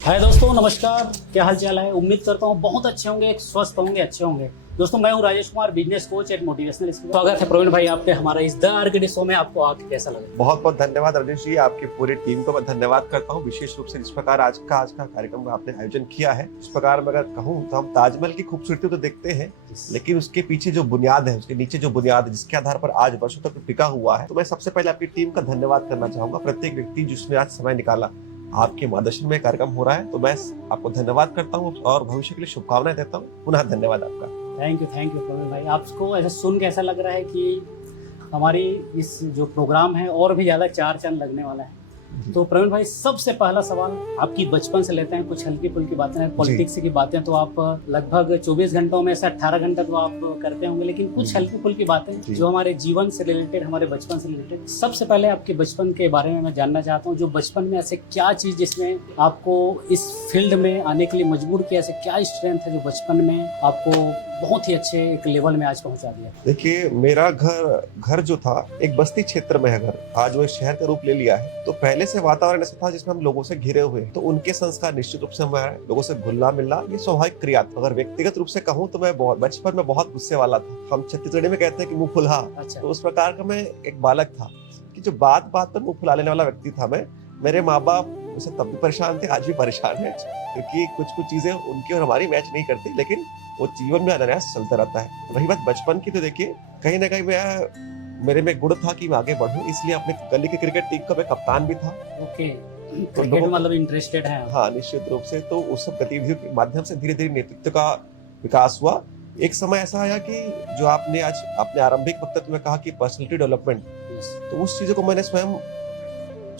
हाय दोस्तों, नमस्कार। क्या हाल चाल है? उम्मीद करता हूँ बहुत अच्छे होंगे, स्वस्थ होंगे, अच्छे होंगे। दोस्तों, मैं हूँ Rajesh Kumar, business coach and motivational speaker. स्वागत है प्रवीण भाई आपके हमारा इस द आर्किड शो में। आपको आके कैसा लगा? बहुत बहुत धन्यवाद राजेश जी, आपकी पूरी टीम को मैं धन्यवाद करता हूँ। विशेष रूप से जिस प्रकार आज का कार्यक्रम आपने आयोजन किया है, इस प्रकार मैं अगर कहूँ तो हम ताजमहल की खूबसूरती तो देखते हैं, लेकिन उसके पीछे जो बुनियाद है, उसके नीचे जो बुनियाद है, जिसके आधार पर आज वर्षों तक टिका हुआ है, तो मैं सबसे पहले आपकी टीम का धन्यवाद करना चाहूंगा। प्रत्येक व्यक्ति जिसने आज समय निकाला, आपके मार्गदर्शन में कार्यक्रम हो रहा है, तो मैं आपको धन्यवाद करता हूँ और भविष्य के लिए शुभकामनाएं देता हूँ। पुनः धन्यवाद आपका। थैंक यू प्रवीण भाई। आपको ऐसा सुन के ऐसा लग रहा है कि हमारी इस जो प्रोग्राम है और भी ज़्यादा चार चांद लगने वाला है। तो प्रवीण भाई, सबसे पहला सवाल आपकी बचपन से लेते हैं। कुछ हल्की फुल्की बातें हैं, पॉलिटिक्स की बातें तो आप लगभग 24 घंटों में से 18 घंटा तो आप करते होंगे, लेकिन कुछ हल्की फुल्की बातें जो हमारे जीवन से रिलेटेड, हमारे बचपन से रिलेटेड। सबसे पहले आपके बचपन के बारे में मैं जानना चाहता हूँ। जो बचपन में ऐसे क्या चीज़ जिसने आपको इस फील्ड में आने के लिए मजबूर किया, ऐसे क्या स्ट्रेंथ है जो बचपन में आपको बहुत ही अच्छे एक लेवल में आज पहुंचा दिया? देखिए, मेरा घर जो था एक बस्ती क्षेत्र में है। घर आज वो एक शहर का रूप ले लिया है। तो पहले से वातावरण ऐसा था जिसमें हम लोगों से घिरे हुए, तो उनके संस्कार निश्चित रूप से हमारे लोगों से घुलना मिलना ये स्वाभाविक क्रिया था। अगर व्यक्तिगत रूप से कहूँ तो मैं बचपन में बहुत गुस्से वाला था। हम छत्तीसगढ़ी में कहते हैं कि मुंह फुलहा। अच्छा। तो उस प्रकार का मैं एक बालक था कि जो बात बात पर मुंह फुला लेने वाला व्यक्ति था मैं। मेरे माँ बाप मुझसे तब भी परेशान थे, आज भी परेशान है, क्योंकि कुछ चीजें उनकी और हमारी मैच नहीं करती, लेकिन वो जीवन में अनायास चलता रहता है। रही बात बचपन की, तो देखिए कहीं ना कहीं मेरे में गुण था कि मैं आगे बढ़ूं, इसलिए अपने गली के क्रिकेट टीम का मैं कप्तान भी था। ओके, तो क्रिकेट मतलब इंटरेस्टेड है? हाँ, निश्चित रूप से। तो उस सब गतिविधियों के माध्यम से धीरे धीरे नेतृत्व का विकास हुआ। एक समय ऐसा आया कि जो आपने आज अपने आरंभिक वक्तव्य में कहा कि पर्सनैलिटी डेवलपमेंट, तो उस चीजों को मैंने स्वयं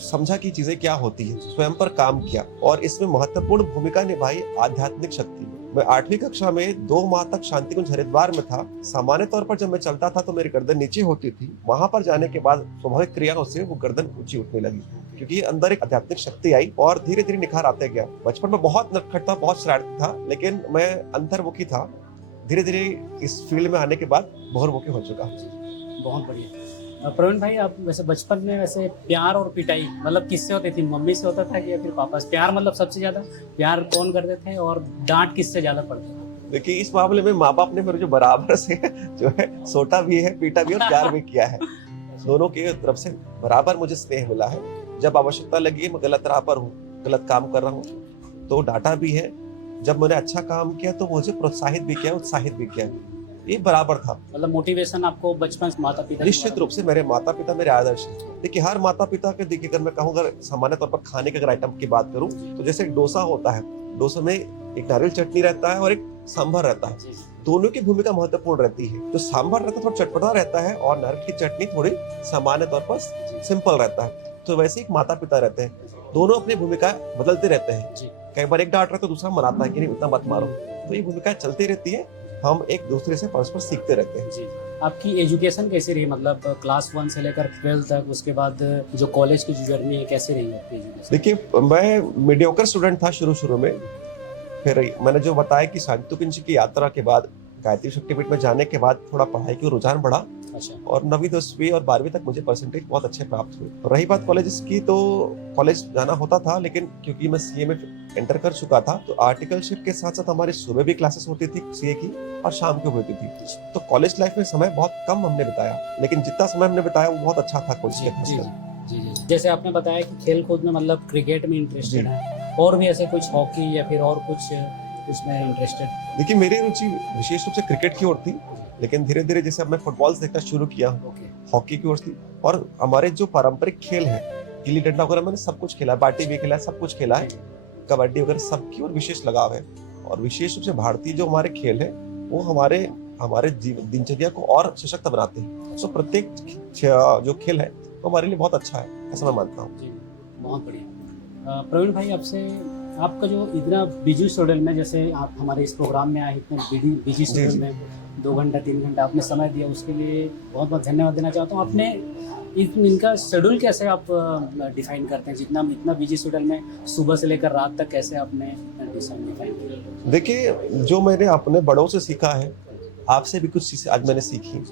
समझा कि चीजें क्या होती है, स्वयं पर काम किया और इसमें महत्वपूर्ण भूमिका निभाई आध्यात्मिक शक्ति। मैं 8वीं कक्षा में 2 माह तक शांति कुंज हरिद्वार में था। सामान्य तौर पर जब मैं चलता था तो मेरी गर्दन नीचे होती थी। वहां पर जाने के बाद स्वाभाविक क्रियाओं से वो गर्दन ऊंची उठने लगी, क्योंकि अंदर एक आध्यात्मिक शक्ति आई और धीरे धीरे निखार आते गया। बचपन में बहुत नटखट था, बहुत शरारती था, लेकिन मैं अंतर्मुखी था। धीरे धीरे इस फील्ड में आने के बाद बहुमुखी हो चुका। बहुत बढ़िया। प्रवीण भाई, आप वैसे बचपन में वैसे प्यार और पिटाई मतलब किससे होती थी? मम्मी से होता था कि या फिर पापा से? प्यार मतलब सबसे ज्यादा प्यार कौन करते थे और डांट किससे ज्यादा पड़ती थी? देखिए, इस मामले में माँ बाप ने मेरे जो बराबर से जो है सोटा भी है, पीटा भी और प्यार भी किया है। दोनों की तरफ से बराबर मुझे स्नेह मिला है। जब आवश्यकता लगी मैं गलत राह पर हूँ, गलत काम कर रहा हूँ, तो डांटा भी है। जब मैंने अच्छा काम किया तो मुझे प्रोत्साहित भी किया, उत्साहित भी किया। ये बराबर था। मतलब मोटिवेशन आपको बचपन से माता पिता? निश्चित रूप से मेरे माता पिता मेरे आदर्श हैं। देखिए, हर माता पिता के, देखिए अगर मैं कहूँ, अगर सामान्य तौर पर खाने के अगर आइटम की बात करूँ, तो जैसे एक डोसा होता है, डोसे में एक नारियल चटनी रहता है और एक सांभर रहता है। दोनों की भूमिका महत्वपूर्ण रहती है। जो सांभर रहता है थोड़ा चटपटा रहता है और नारियल की चटनी थोड़ी सामान्य तौर पर सिंपल रहता है। तो वैसे ही माता पिता रहते हैं, दोनों अपनी भूमिका बदलते रहते हैं। कई बार एक डांट रहा है तो दूसरा मनाता है कि नहीं उतना मत मारो। तो ये भूमिका चलती रहती है, हम एक दूसरे से परस्पर सीखते रहते हैं। जी। आपकी एजुकेशन कैसी रही? मतलब क्लास 1 से लेकर 12 तक, उसके बाद जो कॉलेज की जो जर्नी है, कैसी रही आपकी एजुकेशन? देखिए, मैं मीडियोकर स्टूडेंट था शुरू में। फिर मैंने जो बताया कि शांति कुंज की यात्रा के बाद गायत्री शक्तिपीठ में जाने के बाद थोड़ा पढ़ाई की रुझान बढ़ा। अच्छा। और 9वीं 10वीं और 12वीं तक मुझे परसेंटेज बहुत अच्छे प्राप्त हुए। रही बात कॉलेज की, तो कॉलेज जाना होता था, लेकिन क्योंकि मैं सीए में एंटर कर चुका था, तो आर्टिकलशिप के साथ साथ हमारी सुबह भी क्लासेस होती थी सीए की और शाम को होती थी। तो कॉलेज लाइफ में समय बहुत कम हमने बिताया, लेकिन जितना समय हमने बिताया वो बहुत अच्छा था कॉलेज के खासकर। जी। जैसे आपने बताया कि खेल कूद में मतलब क्रिकेट में इंटरेस्टेड है, और भी ऐसे कुछ हॉकी या फिर और कुछ इसमें इंटरेस्टेड? देखिए, मेरी रुचि विशेष रूप से क्रिकेट की ओर थी, लेकिन धीरे धीरे जैसे अब मैं फुटबॉल देखना शुरू किया, हॉकी की ओर थी। और हमारे जो पारंपरिक खेल है, गिल्ली डंडा वगैरह मैंने सब कुछ खेला, बाटी भी खेला है, सब कुछ खेला है, कबड्डी वगैरह सबकी ओर विशेष लगाव है। और विशेष रूप से भारतीय जो हमारे खेल है वो हमारे दिनचर्या को और सशक्त बनाते हैं। तो प्रत्येक जो खेल है वो हमारे लिए बहुत अच्छा है, ऐसा मैं मानता हूँ। बहुत बढ़िया। प्रवीण भाई, आपसे आपका जो इतना बिजी शेड्यूल में, जैसे आप हमारे इस प्रोग्राम में आए, इतने बिजी शेड्यूल में 2 घंटा 3 घंटा आपने समय दिया, उसके लिए बहुत बहुत धन्यवाद देना चाहता हूँ। आपने इनका शेड्यूल कैसे आप डिफाइन करते हैं? इतना बिजी शेड्यूल में सुबह से लेकर रात तक कैसे आपने डिफाइन किया? देखिए, जो मैंने अपने बड़ों से सीखा है, आपसे भी कुछ चीजें आज मैंने सीखी,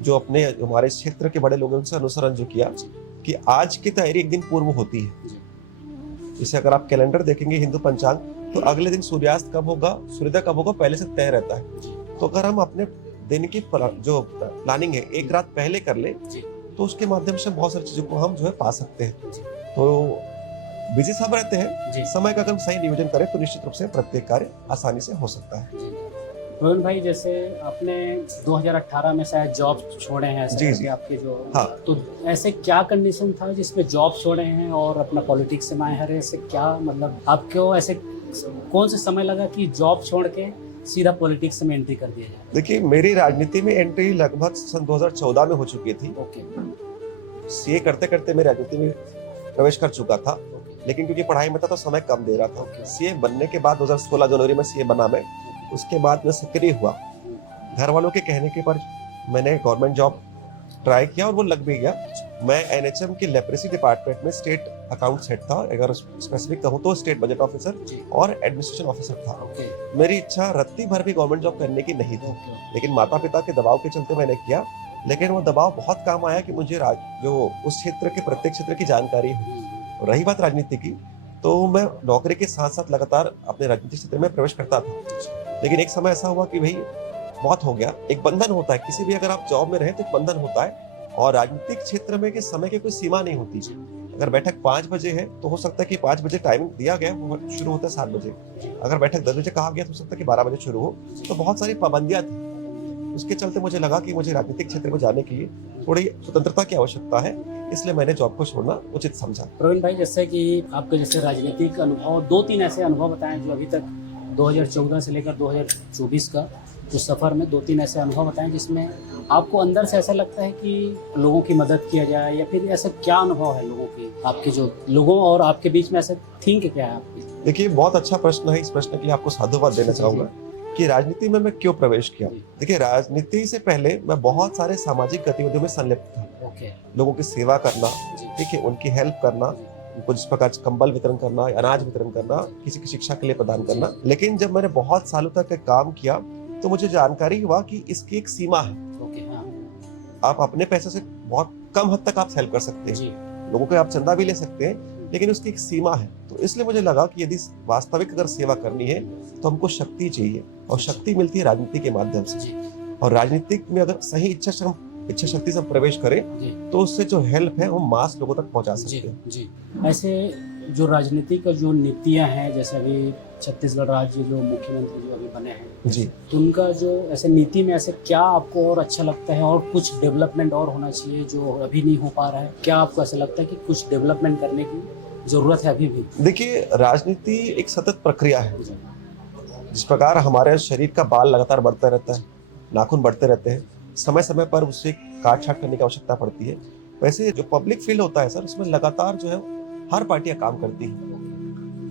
जो अपने हमारे क्षेत्र के बड़े लोगों से अनुसरण जो किया, कि आज की तैयारी एक दिन पूर्व होती है। जैसे अगर आप कैलेंडर देखेंगे हिंदू पंचांग, तो अगले दिन सूर्यास्त कब होगा, सूर्योदय कब होगा, पहले से तय रहता है। तो अगर हम अपने दिन की जो प्लानिंग है एक रात पहले कर ले, तो उसके माध्यम से बहुत सारी चीजों को हम जो है पा सकते हैं। तो बिजी सब रहते हैं, समय का अगर हम सही नियोजन करें तो निश्चित रूप से प्रत्येक कार्य आसानी से हो सकता है। प्रवीण भाई, जैसे आपने 2018 में शायद जॉब छोड़े हैं, जी। आपके जो हाँ। तो ऐसे क्या कंडीशन था जिसमें जॉब छोड़े हैं और अपना पॉलिटिक्स में आए हैं? ऐसे क्या मतलब आपको ऐसे कौन सा समय लगा कि जॉब छोड़ के सीधा पॉलिटिक्स में एंट्री कर दिया जाए? देखिए, मेरी राजनीति में एंट्री लगभग सन 2014 में हो चुकी थी। ओके। सीए करते करते मैं राजनीति में प्रवेश कर चुका था, लेकिन क्योंकि पढ़ाई में था तो समय कम दे रहा था। सीए बनने के बाद 2016 जनवरी में सीए बना मैं, उसके बाद मैं सक्रिय हुआ। घर वालों के कहने के पर मैंने गवर्नमेंट जॉब ट्राई किया और वो लग भी गया। मैं एनएचएम के लेप्रेसी डिपार्टमेंट में स्टेट अकाउंट्स हेड था, अगर स्पेसिफिक कहूँ तो स्टेट बजट ऑफिसर और एडमिनिस्ट्रेशन ऑफिसर था। मेरी इच्छा रत्ती भर भी गवर्नमेंट जॉब करने की नहीं थी, लेकिन माता पिता के दबाव के चलते मैंने किया। लेकिन वो दबाव बहुत काम आया कि मुझे जो उस क्षेत्र के प्रत्येक क्षेत्र की जानकारी हुई। रही बात राजनीति की, तो मैं नौकरी के साथ साथ लगातार अपने राजनीतिक क्षेत्र में प्रवेश करता था। लेकिन एक समय ऐसा हुआ कि भाई बहुत हो गया। एक बंधन होता है, किसी भी अगर आप जॉब में रहे तो एक बंधन होता है, और राजनीतिक क्षेत्र में कि समय की कोई सीमा नहीं होती। अगर बैठक 5 बजे है तो हो सकता है कि 5 बजे टाइमिंग दिया गया, वो शुरू होता है 7 बजे। अगर बैठक 10 बजे कहा गया तो हो सकता है कि 12 बजे शुरू हो। तो बहुत सारी पाबंदियां थी। उसके चलते मुझे लगा कि मुझे राजनीतिक क्षेत्र में जाने के लिए थोड़ी स्वतंत्रता की आवश्यकता है, इसलिए मैंने जॉब को छोड़ना उचित समझा। प्रवीण भाई, जैसे कि आपके जैसे राजनीतिक अनुभव 2-3 ऐसे अनुभव बताएं जो अभी तक 2014 से लेकर 2024 का जो सफर में 2-3 ऐसे अनुभव बताएं जिसमें आपको अंदर से ऐसा लगता है कि लोगों की मदद किया जाए, या फिर ऐसा क्या अनुभव है लोगों की, आपके जो लोगों और आपके बीच में ऐसे थिंक क्या है आपकी? देखिए, बहुत अच्छा प्रश्न है। इस प्रश्न के लिए आपको साधुवाद देना चाहूंगा कि राजनीति में मैं क्यों प्रवेश किया। देखिए, राजनीति से पहले मैं बहुत सारे सामाजिक गतिविधियों में संलिप्त था। लोगों की सेवा करना, ठीक है, उनकी हेल्प करना, उनको जिस प्रकार कंबल वितरण करना, अनाज वितरण करना, किसी की शिक्षा के लिए प्रदान करना। लेकिन जब मैंने बहुत सालों तक काम किया तो मुझे जानकारी हुआ कि इसकी एक सीमा है। आप अपने पैसे से बहुत कम हद तक आप हेल्प कर सकते हैं, लोगों को आप चंदा भी ले सकते हैं, लेकिन उसकी एक सीमा है। तो इसलिए मुझे लगा कि यदि वास्तविक अगर सेवा करनी है तो हमको शक्ति चाहिए, और शक्ति मिलती है राजनीति के माध्यम से। और राजनीतिक में अगर सही इच्छा शक्ति से हम प्रवेश करें तो उससे जो हेल्प है वो मास लोगों तक पहुंचा सकते हैं। ऐसे जो राजनीति का जो नीतियां हैं, जैसे अभी छत्तीसगढ़ राज्य जो मुख्यमंत्री जो अभी बने हैं जी, तो उनका जो ऐसे नीति में ऐसे क्या आपको और अच्छा लगता है, और कुछ डेवलपमेंट और होना चाहिए जो अभी नहीं हो पा रहा है? क्या आपको ऐसा लगता है कि कुछ डेवलपमेंट करने की जरूरत है अभी भी? देखिए, राजनीति एक सतत प्रक्रिया है। जिस प्रकार हमारे शरीर का बाल लगातार बढ़ता रहता है, नाखून बढ़ते रहते हैं, समय समय पर उससे काट छाट करने की आवश्यकता पड़ती है, वैसे जो पब्लिक फील्ड होता है सर, उसमें लगातार जो है हर पार्टियां काम करती है।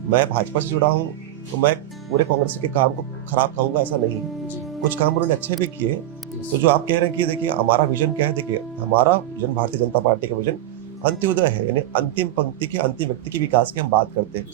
मैं भाजपा से जुड़ा हूँ तो मैं पूरे कांग्रेस के काम को खराब कहूंगा, ऐसा नहीं। कुछ काम उन्होंने अच्छे भी किए। तो जो आप कह रहे हैं कि देखिए हमारा विजन क्या है, देखिए हमारा विजन, भारतीय जनता पार्टी का विजन अंत्योदय है, यानी अंतिम पंक्ति के अंतिम व्यक्ति के विकास की हम बात करते हैं।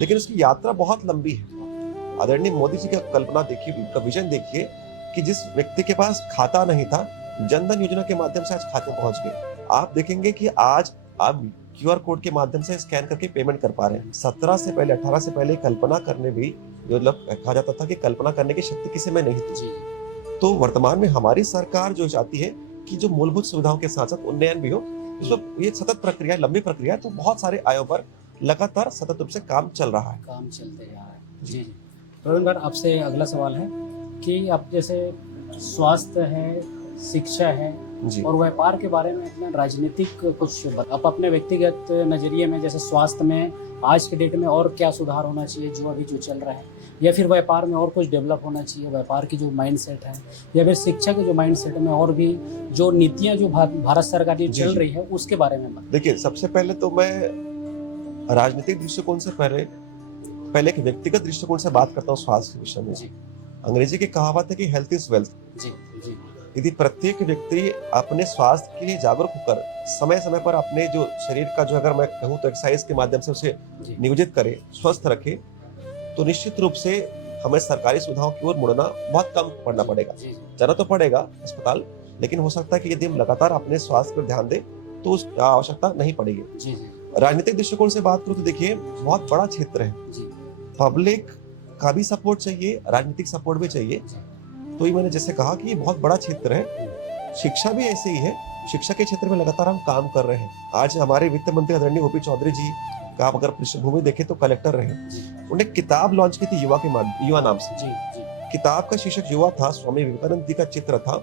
लेकिन उसकी यात्रा बहुत लंबी है। आदरणीय मोदी जी का कल्पना देखिए, उनका विजन देखिए कि जिस व्यक्ति के पास खाता नहीं था, जनधन योजना के माध्यम से आज खाते पहुंच गए। आप देखेंगे कि आज आप क्यूआर कोड के माध्यम से स्कैन करके पेमेंट कर पा रहे हैं। 17 से पहले, 18 से पहले कल्पना करने भी, मतलब कहा जाता था कि कल्पना करने की शक्ति किसी में नहीं थी। तो वर्तमान में हमारी सरकार जो चाहती है कि जो मूलभूत सुविधाओं के साथ साथ उन्नयन भी हो, इसमें ये सतत प्रक्रिया, लंबी प्रक्रिया है। तो बहुत सारे आयों पर लगातार सतत रूप से काम चल रहा है, काम चलते जा रहा है। जी। प्रवीण भाई, आपसे अगला सवाल है कि आप जैसे स्वास्थ्य है, शिक्षा है और व्यापार के बारे में अपना राजनीतिक कुछ आप अपने व्यक्तिगत नजरिए में, जैसे स्वास्थ्य में आज के डेट में और क्या सुधार होना चाहिए जो अभी जो चल रहा है, या फिर व्यापार में और कुछ डेवलप होना चाहिए, व्यापार की जो माइंडसेट है, या फिर शिक्षा के जो माइंडसेट में और भी जो नीतियां जो भारत सरकार की चल रही है उसके बारे में बताइए। देखिए, सबसे पहले तो मैं राजनीतिक दृष्टिकोण से पहले एक व्यक्तिगत दृष्टिकोण से बात करता हूँ स्वास्थ्य के विषय में। अंग्रेजी की कहावत है कि हेल्थ इज वेल्थ। यदि प्रत्येक व्यक्ति अपने स्वास्थ्य के लिए जागरूक होकर समय समय पर अपने जो शरीर का जो, अगर मैं कहूँ तो एक्सरसाइज के माध्यम से उसे नियोजित करे, स्वस्थ रखे, तो निश्चित रूप से हमें सरकारी सुविधाओं की ओर मुड़ना बहुत कम पड़ना पड़ेगा। जाना तो पड़ेगा अस्पताल, लेकिन हो सकता है कि यदि हम लगातार अपने स्वास्थ्य पर ध्यान दें तो उसकी आवश्यकता नहीं पड़ेगी। राजनीतिक दृष्टिकोण से बात करूं तो देखिए बहुत बड़ा क्षेत्र है, पब्लिक का भी सपोर्ट चाहिए, राजनीतिक सपोर्ट भी चाहिए। तो ये मैंने जैसे कहा कि ये बहुत बड़ा क्षेत्र है। शिक्षा भी ऐसे ही है, शिक्षा के क्षेत्र में लगातार हम काम कर रहे हैं। आज हमारे वित्त मंत्री आदरणीय ओपी चौधरी जी का आप अगर पृष्ठभूमि देखें तो कलेक्टर रहे, उन्हें किताब लॉन्च की थी युवा नाम से। किताब का शीर्षक युवा था, स्वामी विवेकानंद जी का चित्र था।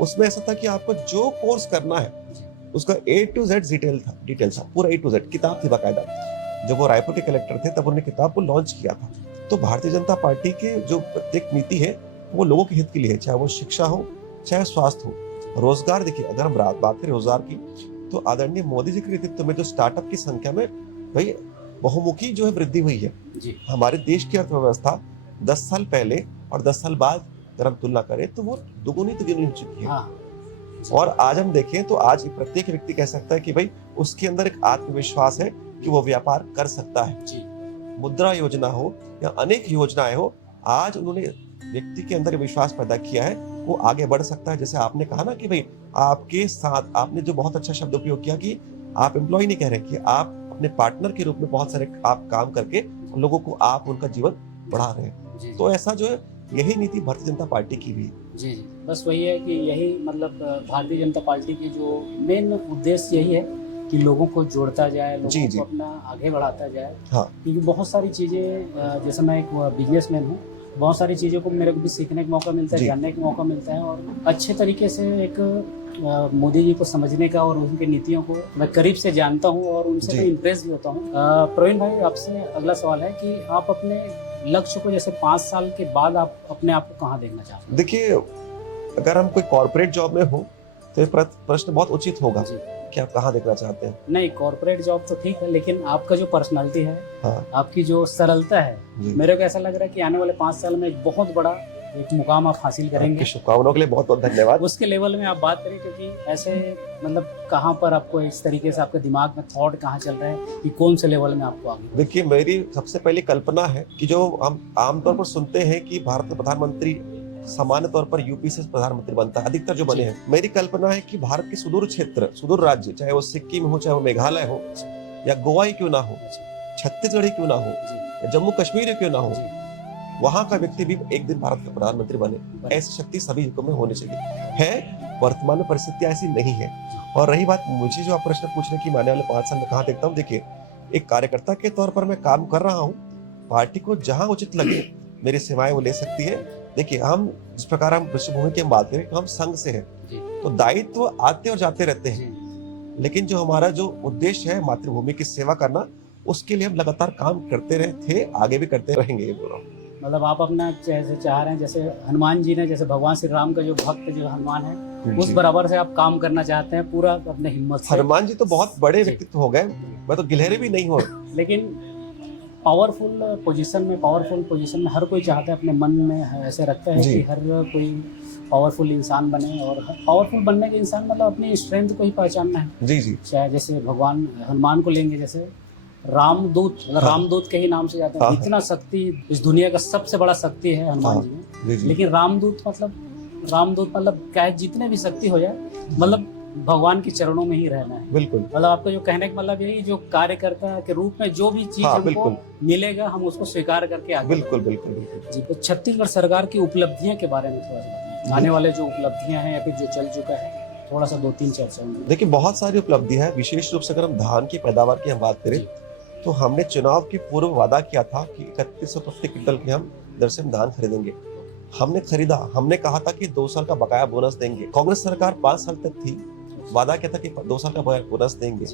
उसमें ऐसा था कि आपको जो कोर्स करना है उसका A to Z डिटेल था, पूरा A to Z किताब थी बाकायदा। जब वो रायपुर के कलेक्टर थे तब उन्होंने किताब को लॉन्च किया था। तो भारतीय जनता पार्टी के जो प्रत्येक नीति है वो लोगों के हित के लिए है, चाहे वो शिक्षा हो, चाहे स्वास्थ्य हो, रोजगार। देखिए अगर हम बात करें रोजगार की तो आदरणीय मोदी जी के नेतृत्व में जो स्टार्टअप की संख्या में भाई बहुमुखी जो है वृद्धि हुई है। हमारे देश की अर्थव्यवस्था 10 साल पहले और 10 साल बाद अगर हम तुलना करें तो वो दुगुनी तिगुनी हो चुकी है। और आज हम देखें तो आज प्रत्येक व्यक्ति कह सकता है कि भाई उसके अंदर एक आत्मविश्वास है कि वो व्यापार कर सकता है। मुद्रा योजना हो या अनेक योजनाएं हो, आज उन्होंने व्यक्ति के अंदर विश्वास पैदा किया है, वो आगे बढ़ सकता है। जैसे आपने कहा ना कि भाई आपके साथ आपने जो बहुत अच्छा शब्द उपयोग किया कि आप एम्प्लॉय नहीं कह रहे कि आप अपने पार्टनर के रूप में बहुत सारे आप काम करके लोगों को आप उनका जीवन बढ़ा रहे हैं। तो ऐसा जो है यही नीति भारतीय जनता पार्टी की भी है। जी, बस वही है कि यही मतलब भारतीय जनता पार्टी की जो मेन उद्देश्य यही है कि लोगों को जोड़ता जाए, लोगों को अपना आगे बढ़ाता जाए। क्योंकि बहुत सारी चीज़ें, जैसे मैं एक बिजनेसमैन हूँ, बहुत सारी चीज़ों को मेरे को भी सीखने का मौका मिलता है, जानने का मौका मिलता है, और अच्छे तरीके से एक मोदी जी को समझने का और उनकी नीतियों को मैं करीब से जानता हूँ और उनसे मैं इम्प्रेस भी होता हूँ। प्रवीण भाई, आपसे अगला सवाल है कि आप अपने लक्ष्य को जैसे 5 साल के बाद आप अपने आप को कहाँ देखना चाहते हैं? देखिए अगर हम कोई कॉर्पोरेट जॉब में हो तो ये प्रश्न बहुत उचित होगा कि आप कहाँ देखना चाहते हैं। नहीं, कॉर्पोरेट जॉब तो ठीक है, लेकिन आपका जो पर्सनालिटी है, आपकी जो सरलता है, मेरे को ऐसा लग रहा है कि आने वाले 5 साल में एक बहुत बड़ा एक मुकाम आप हासिल करेंगे। शुभकामनाओं के लिए बहुत बहुत धन्यवाद। उसके लेवल में आप बात करें, क्योंकि ऐसे मतलब कहाँ पर आपको इस तरीके से आपके दिमाग में थॉट कहाँ चल रहा है कि कौन से लेवल में आपको आगे? देखिए मेरी सबसे पहली कल्पना है कि जो हम आमतौर पर सुनते हैं कि भारत का प्रधानमंत्री सामान्य तौर पर यूपी से प्रधानमंत्री बनता है, अधिकतर जो बने हैं। मेरी कल्पना है कि भारत के सुदूर क्षेत्र, सुदूर राज्य, चाहे वो सिक्किम हो, चाहे वो मेघालय हो, या गोवा ही क्यों ना हो, छत्तीसगढ़ ही क्यों ना हो, या जम्मू कश्मीर ही क्यों ना हो, वहां का व्यक्ति भी एक दिन भारत का प्रधानमंत्री बने। ऐसी शक्ति सभी युगों में होनी चाहिए। है वर्तमान में परिस्थितियां ऐसी नहीं है। और रही बात मुझे जो आप प्रश्न पूछ रहे कि मैं आने वाले 5 साल में कहाँ देखता हूँ, देखिए एक कार्यकर्ता के तौर पर मैं काम कर रहा हूँ। पार्टी को जहां उचित लगे मेरी सेवाएं वो ले सकती है। देखिए हम जिस प्रकार हम पृष्ठभूमि की हम बात करें, हम संघ से हैं तो दायित्व आते और जाते रहते हैं, लेकिन जो हमारा जो उद्देश्य है मातृभूमि की सेवा करना, उसके लिए हम लगातार काम करते रहे थे, आगे भी करते रहेंगे। ये बोल रहा हूँ। मतलब आप अपना जैसे चाह रहे हैं, जैसे हनुमान जी ने, जैसे भगवान श्री राम का जो भक्त जो हनुमान है, उस बराबर से आप काम करना चाहते हैं पूरा अपने हिम्मत से। हनुमान जी तो बहुत बड़े व्यक्तित्व हो गए, मैं तो गिलहरी भी नहीं हूँ। लेकिन पावरफुल पोजीशन में हर कोई चाहता है, अपने मन में ऐसे रखता है कि हर कोई पावरफुल इंसान बने, और पावरफुल बनने के इंसान मतलब अपनी स्ट्रेंथ को ही पहचानना है। जी। चाहे जैसे भगवान हनुमान को लेंगे, जैसे रामदूत, रामदूत के ही नाम से जाते हैं। इतना शक्ति, इस दुनिया का सबसे बड़ा शक्ति है हनुमान जी में। लेकिन रामदूत मतलब क्या है, जितने भी शक्ति हो जाए, मतलब भगवान के चरणों में ही रहना है। बिल्कुल। मतलब आपका जो कहने का मतलब यही, जो कार्यकर्ता के रूप में जो भी चीज हमको मिलेगा, हम उसको स्वीकार करके आगे। बिल्कुल। जी, तो छत्तीसगढ़ सरकार की उपलब्धियां के बारे में थोड़ा सा, आने वाले जो उपलब्धियां हैं या फिर जो चल चुका है, थोड़ा सा 2-3 चर्चा। देखिए बहुत सारी उपलब्धियां हैं। विशेष रूप से अगर हम धान की पैदावार की हम बात करें तो हमने चुनाव के पूर्व वादा किया था कि 3100 प्रति क्विंटल के हम दर से धान खरीदेंगे। हमने खरीदा। हमने कहा था कि 2 साल का बकाया बोनस देंगे। कांग्रेस सरकार 5 साल तक थी, वादा किया था कि 2 साल का बोनस देंगे,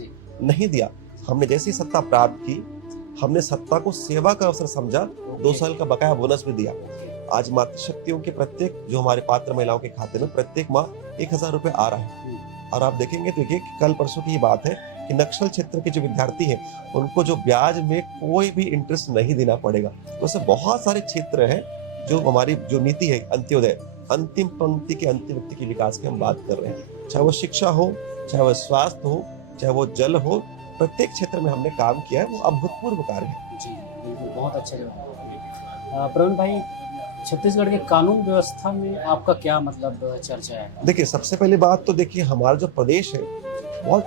नहीं दिया। हमने जैसी सत्ता प्राप्त की, हमने सत्ता को सेवा का अवसर समझा, 2 साल का बकाया बोनस भी दिया। आज मातृशक्तियों के प्रत्येक जो हमारे पात्र महिलाओं के खाते में प्रत्येक माह 1000 रुपए आ रहा है। और आप देखेंगे तो देखिए कल परसों की बात है कि नक्सल क्षेत्र के जो विद्यार्थी हैं उनको जो ब्याज में कोई भी इंटरेस्ट नहीं देना पड़ेगा। तो ऐसे बहुत सारे क्षेत्र हैं जो हमारी जो नीति है अंत्योदय, अंतिम पंक्ति के अंतिम व्यक्ति के विकास की हम बात कर रहे हैं। चाहे वो शिक्षा हो, चाहे वो स्वास्थ्य हो, चाहे वो जल हो, प्रत्येक क्षेत्र में हमने काम किया है। वो अभूतपूर्व कार्य है। जी बिल्कुल, बहुत अच्छा जवाब। प्रवीण भाई, छत्तीसगढ़ के कानून व्यवस्था में आपका क्या मतलब चर्चा है? देखिए सबसे पहली बात तो देखिए हमारा जो प्रदेश है बहुत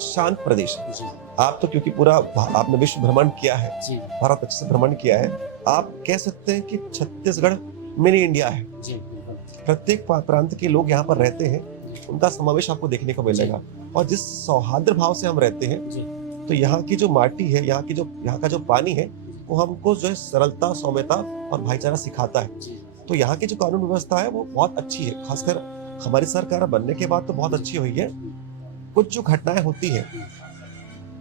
शांत प्रदेश है। जी आप तो क्योंकि पूरा आपने विश्व भ्रमण किया है, जी भारत अच्छे से भ्रमण किया है, आप कह सकते हैं कि छत्तीसगढ़ मिनी इंडिया है। जी बिल्कुल। प्रत्येक प्रांत के लोग यहाँ पर रहते हैं, उनका समावेश आपको देखने को मिलेगा। और जिस सौहार्द भाव से हम रहते हैं, जी तो यहाँ की जो माटी है, यहाँ का जो पानी है, वो हमको जो है सरलता, सौम्यता और भाईचारा सिखाता है। जी तो यहाँ की जो कानून व्यवस्था है वो बहुत अच्छी है, खासकर हमारी सरकार बनने के बाद तो बहुत अच्छी हुई है। कुछ जो घटनाएं होती है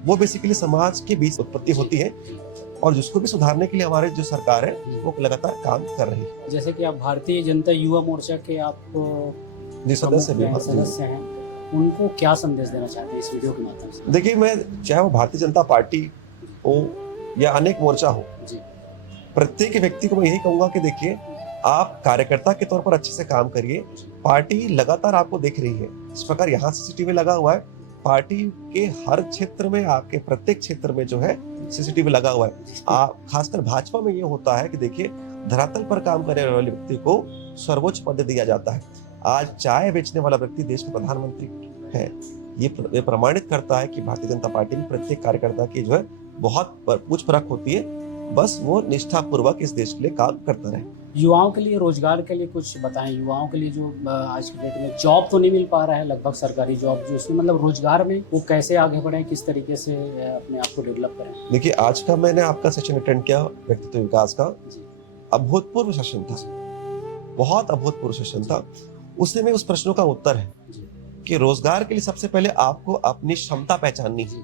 वो बेसिकली समाज के बीच उत्पत्ति होती है, और जिसको भी सुधारने के लिए हमारी जो सरकार है वो लगातार काम कर रही है। जैसे कि आप भारतीय जनता युवा मोर्चा के आप जी सदस्य भी हैं। सदस्य हैं, उनको क्या संदेश देना चाहते हैं इस वीडियो के माध्यम से? देखिए, मैं चाहे वो भारतीय जनता पार्टी हो या अनेक मोर्चा हो, जी प्रत्येक व्यक्ति को मैं यही कहूंगा कि देखिए, आप कार्यकर्ता के तौर पर अच्छे से काम करिए। पार्टी लगातार आपको देख रही है। इस प्रकार यहाँ सीसीटीवी लगा हुआ है, पार्टी के हर क्षेत्र में, आपके प्रत्येक क्षेत्र में जो है सीसीटीवी लगा हुआ है। आप खासकर भाजपा में ये होता है कि देखिए, धरातल पर काम करने वाले व्यक्ति को सर्वोच्च पद दिया जाता है। आज चाय बेचने वाला व्यक्ति देश का प्रधानमंत्री है। ये प्रमाणित करता है कि भारतीय जनता पार्टी में प्रत्येक कार्यकर्ता की जो है बहुत पूछ परख होती है, बस वो निष्ठापूर्वक इस देश के लिए काम करता रहे। युवाओं के लिए, रोजगार के लिए कुछ बताएं। युवाओं के लिए जो आज के डेट में जॉब तो नहीं मिल पा रहा है, लगभग सरकारी जॉब, जो उसमें मतलब रोजगार में वो कैसे आगे बढ़े, किस तरीके से अपने आप को डेवलप करें? देखिए, आज का मैंने आपका सेशन अटेंड किया व्यक्तित्व विकास का, अभूतपूर्व सेशन था, बहुत अभूतपूर्व सेशन था। उसमें उस प्रश्नों का उत्तर है कि रोजगार के लिए सबसे पहले आपको अपनी क्षमता पहचाननी है,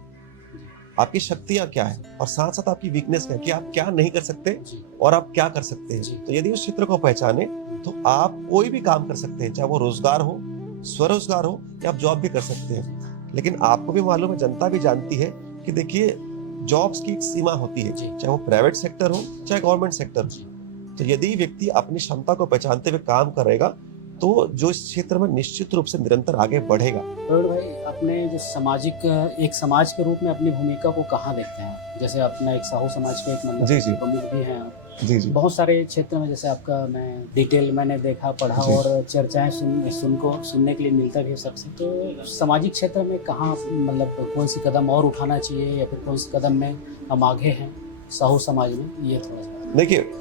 आपकी शक्तियां क्या है, और साथ साथ आपकी वीकनेस क्या है, कि आप क्या नहीं कर सकते और आप क्या कर सकते हैं। तो यदि उस क्षेत्र को पहचाने तो आप कोई भी काम कर सकते हैं, चाहे वो रोजगार हो, स्वरोजगार हो, या आप जॉब भी कर सकते हैं। लेकिन आपको भी मालूम है, जनता भी जानती है कि देखिए, जॉब्स की एक सीमा होती है, चाहे वो प्राइवेट सेक्टर हो चाहे गवर्नमेंट सेक्टर हो। तो यदि व्यक्ति अपनी क्षमता को पहचानते हुए काम करेगा तो जो इस क्षेत्र में निश्चित रूप से निरंतर आगे बढ़ेगा। प्रवीण भाई, अपने जो सामाजिक, एक समाज के रूप में अपनी भूमिका को कहाँ देखते हैं? जैसे अपना एक साहू समाज के एक मतलब जी जी प्रमुख भी हैं आप। जी जी बहुत सारे क्षेत्र में जैसे आपका मैं डिटेल मैंने देखा, पढ़ा और चर्चाएं सुनने के लिए मिलता भी है सबसे। तो सामाजिक क्षेत्र में कहाँ मतलब कौन सी कदम और उठाना चाहिए, या फिर कौन सी कदम में हम आगे हैं साहू समाज में, ये थोड़ा सा देखिए,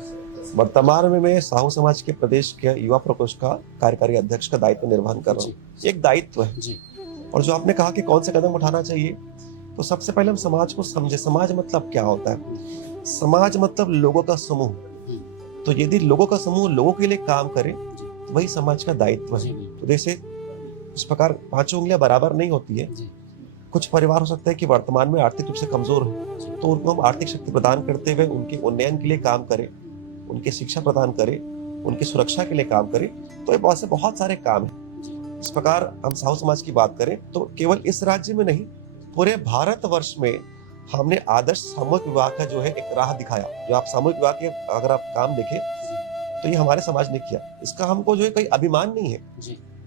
वर्तमान में मैं साहू समाज के प्रदेश के युवा प्रकोष्ठ का कार्यकारी अध्यक्ष का दायित्व निर्वहन कर रहा हूँ। एक दायित्व है जी। और जो आपने कहा कि कौन से कदम उठाना चाहिए, तो सबसे पहले हम समाज को समझे। समाज मतलब क्या होता है? समाज मतलब लोगों का समूह। तो यदि लोगों का समूह लोगों के लिए काम करे तो वही समाज का दायित्व है। तो जैसे इस प्रकार पांचों उंगलियां बराबर नहीं होती है। कुछ परिवार हो सकता है कि वर्तमान में आर्थिक रूप से कमजोर हो, तो उनको हम आर्थिक शक्ति प्रदान करते हुए उनके उन्नयन के लिए काम करें, उनकी शिक्षा प्रदान करें, उनकी सुरक्षा के लिए काम करें। तो ये बहुत सारे काम हैं। इस प्रकार हम साहू समाज की बात करें तो केवल इस राज्य में नहीं, पूरे भारतवर्ष में हमने आदर्श सामूहिक विवाह का जो है एक राह दिखाया। जो आप सामूहिक विवाह के अगर आप काम देखें तो ये हमारे समाज ने किया। इसका हमको जो है कोई अभिमान नहीं है,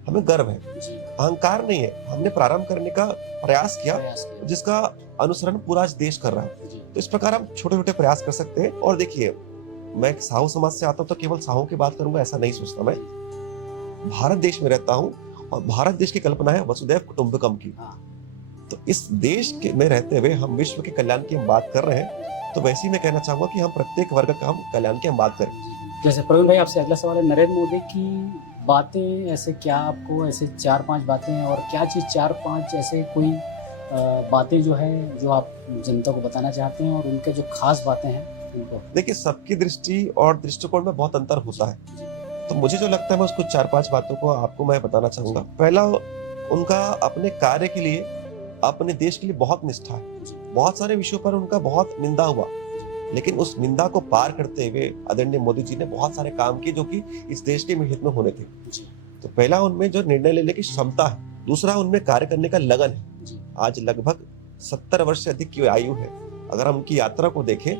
हमें गर्व है, अहंकार नहीं है। हमने प्रारंभ करने का प्रयास किया जिसका अनुसरण पूरा देश कर रहा है। तो इस प्रकार हम छोटे छोटे प्रयास कर सकते हैं। और देखिए, मैं साहू समाज से आता हूँ तो केवल साहू की बात करूंगा ऐसा नहीं सोचता। मैं भारत देश में रहता हूँ और भारत देश की कल्पना है वसुदैव कुटुंबकम की। तो इस देश के में रहते हुए हम विश्व के कल्याण की हम बात कर रहे हैं, तो वैसे ही मैं कहना चाहूंगा कि हम प्रत्येक वर्ग का हम कल्याण की हम बात करें। जैसे प्रवीण भाई, आपसे अगला सवाल है, नरेंद्र मोदी की बातें ऐसे क्या, आपको ऐसे 4-5 बातें हैं, और क्या चीज़ 4-5 ऐसे कोई बातें जो है जो आप जनता को बताना चाहते हैं, और उनके जो खास बातें हैं उनको? देखिए, सबकी दृष्टि और दृष्टिकोण में बहुत अंतर होता है। तो मुझे जो लगता है मैं उसको 4-5 बातों को आपको मैं बताना चाहूंगा। पहला, उनका अपने कार्य के लिए, अपने देश के लिए बहुत निष्ठा है। बहुत सारे विषयों पर उनका बहुत निंदा हुआ, लेकिन उस निंदा को पार करते हुए आदरणीय मोदी जी ने बहुत सारे काम किए जो कि इस देश के हित में होने थे। तो पहला, उनमें जो निर्णय लेने की क्षमता है। दूसरा, उनमें कार्य करने का लगन है। आज लगभग 70 वर्ष से अधिक की आयु है। अगर हम उनकी यात्रा को देखें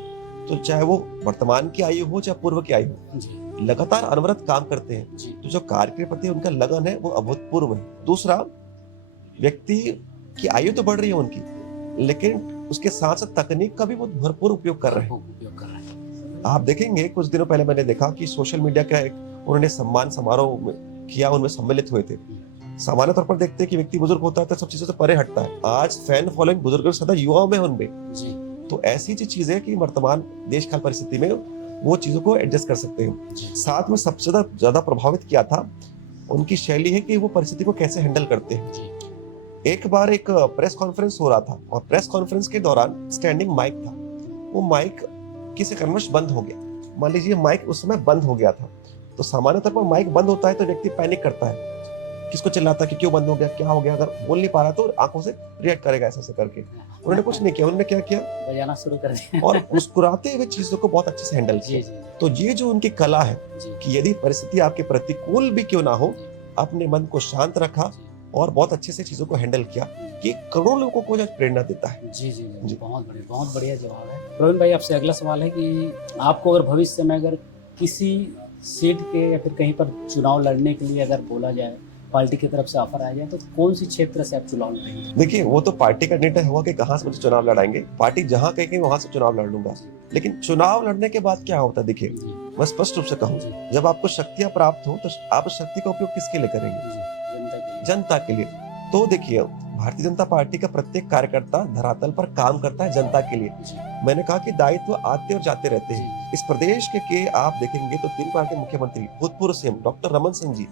तो चाहे वो वर्तमान की आयु हो चाहे पूर्व की आयु हो, लगातार अनवरत काम करते हैं। तो जो कार्य के प्रति उनका लगन है वो अभूतपूर्व है। दूसरा, व्यक्ति की आयु तो बढ़ रही है उनकी, लेकिन उसके साथ साथ तकनीक का भी वो भरपूर उपयोग कर रहे हैं। आप देखेंगे, कुछ दिनों पहले मैंने देखा कि सोशल मीडिया का एक उन्होंने सम्मान समारोह किया, उनमें सम्मिलित हुए थे। सामान्य तौर पर देखते हैं कि व्यक्ति बुजुर्ग होता है तो सब चीजों से परे हटता है। आज फैन फॉलोइंग बुजुर्गों से ज्यादा युवाओं में है उनमें। जी तो ऐसी चीज है कि वर्तमान देश काल परिस्थिति में वो चीजों को एडजस्ट कर सकते हैं। जी साथ में सबसे ज्यादा प्रभावित किया था उनकी शैली है कि वो परिस्थिति को कैसे हैंडल करते हैं। जी एक बार एक प्रेस कॉन्फ्रेंस हो रहा था और प्रेस कॉन्फ्रेंस के दौरान स्टैंडिंग माइक था, वो माइक किसी कारणवश बंद हो गया। मान लीजिए माइक उस समय बंद हो गया था, तो सामान्य तौर पर माइक बंद होता है तो व्यक्ति पैनिक करता है, किसको चिल्लाता है कि क्यों बंद हो गया, क्या हो गया। अगर बोल नहीं पा रहा तो आंखों से रिएक्ट करेगा ऐसा करके। उन्होंने कुछ नहीं किया, उन्होंने क्या किया, बजाना शुरू कर दिया और मुस्कुराते हुए चीजों को बहुत अच्छे से हैंडल जी किया। जी तो ये जो उनकी कला है जी कि यदि परिस्थिति आपके प्रतिकूल भी क्यों ना हो, जी, अपने मन को शांत रखा जी, और बहुत अच्छे से चीजों को हैंडल किया, ये करोड़ों लोगों को जो प्रेरणा देता है। जी जी जी जी। बहुत बढ़िया जवाब है। प्रवीण भाई, आपसे अगला सवाल है कि आपको अगर भविष्य में अगर किसी सीट के या फिर कहीं पर चुनाव लड़ने के लिए अगर बोला जाए, पार्टी की तरफ से ऑफर आ जाए, तो कौन सी क्षेत्र से आप चुनाव लड़ेंगे? देखिए, वो तो पार्टी का निर्णय हुआ कि कहाँ से मुझे चुनाव लड़ाएंगे। पार्टी जहाँ कहेगी वहां से चुनाव लड़ लूंगा। लेकिन चुनाव लड़ने के बाद क्या होता है, देखिए जी मैं स्पष्ट रूप से कहूँ, जी जब आपको शक्तियां प्राप्त हो तो आप उस शक्ति का उपयोग किसके लिए करेंगे? जी, जनता के लिए। जनता के लिए। तो देखिए, भारतीय जनता पार्टी का प्रत्येक कार्यकर्ता धरातल पर काम करता है जनता के लिए। जी मैंने कहा कि दायित्व आते और जाते रहते हैं। जी इस प्रदेश के आप देखेंगे तो 3 बार के मुख्यमंत्री, भूतपूर्व सीएम डॉक्टर रमन सिंह जी,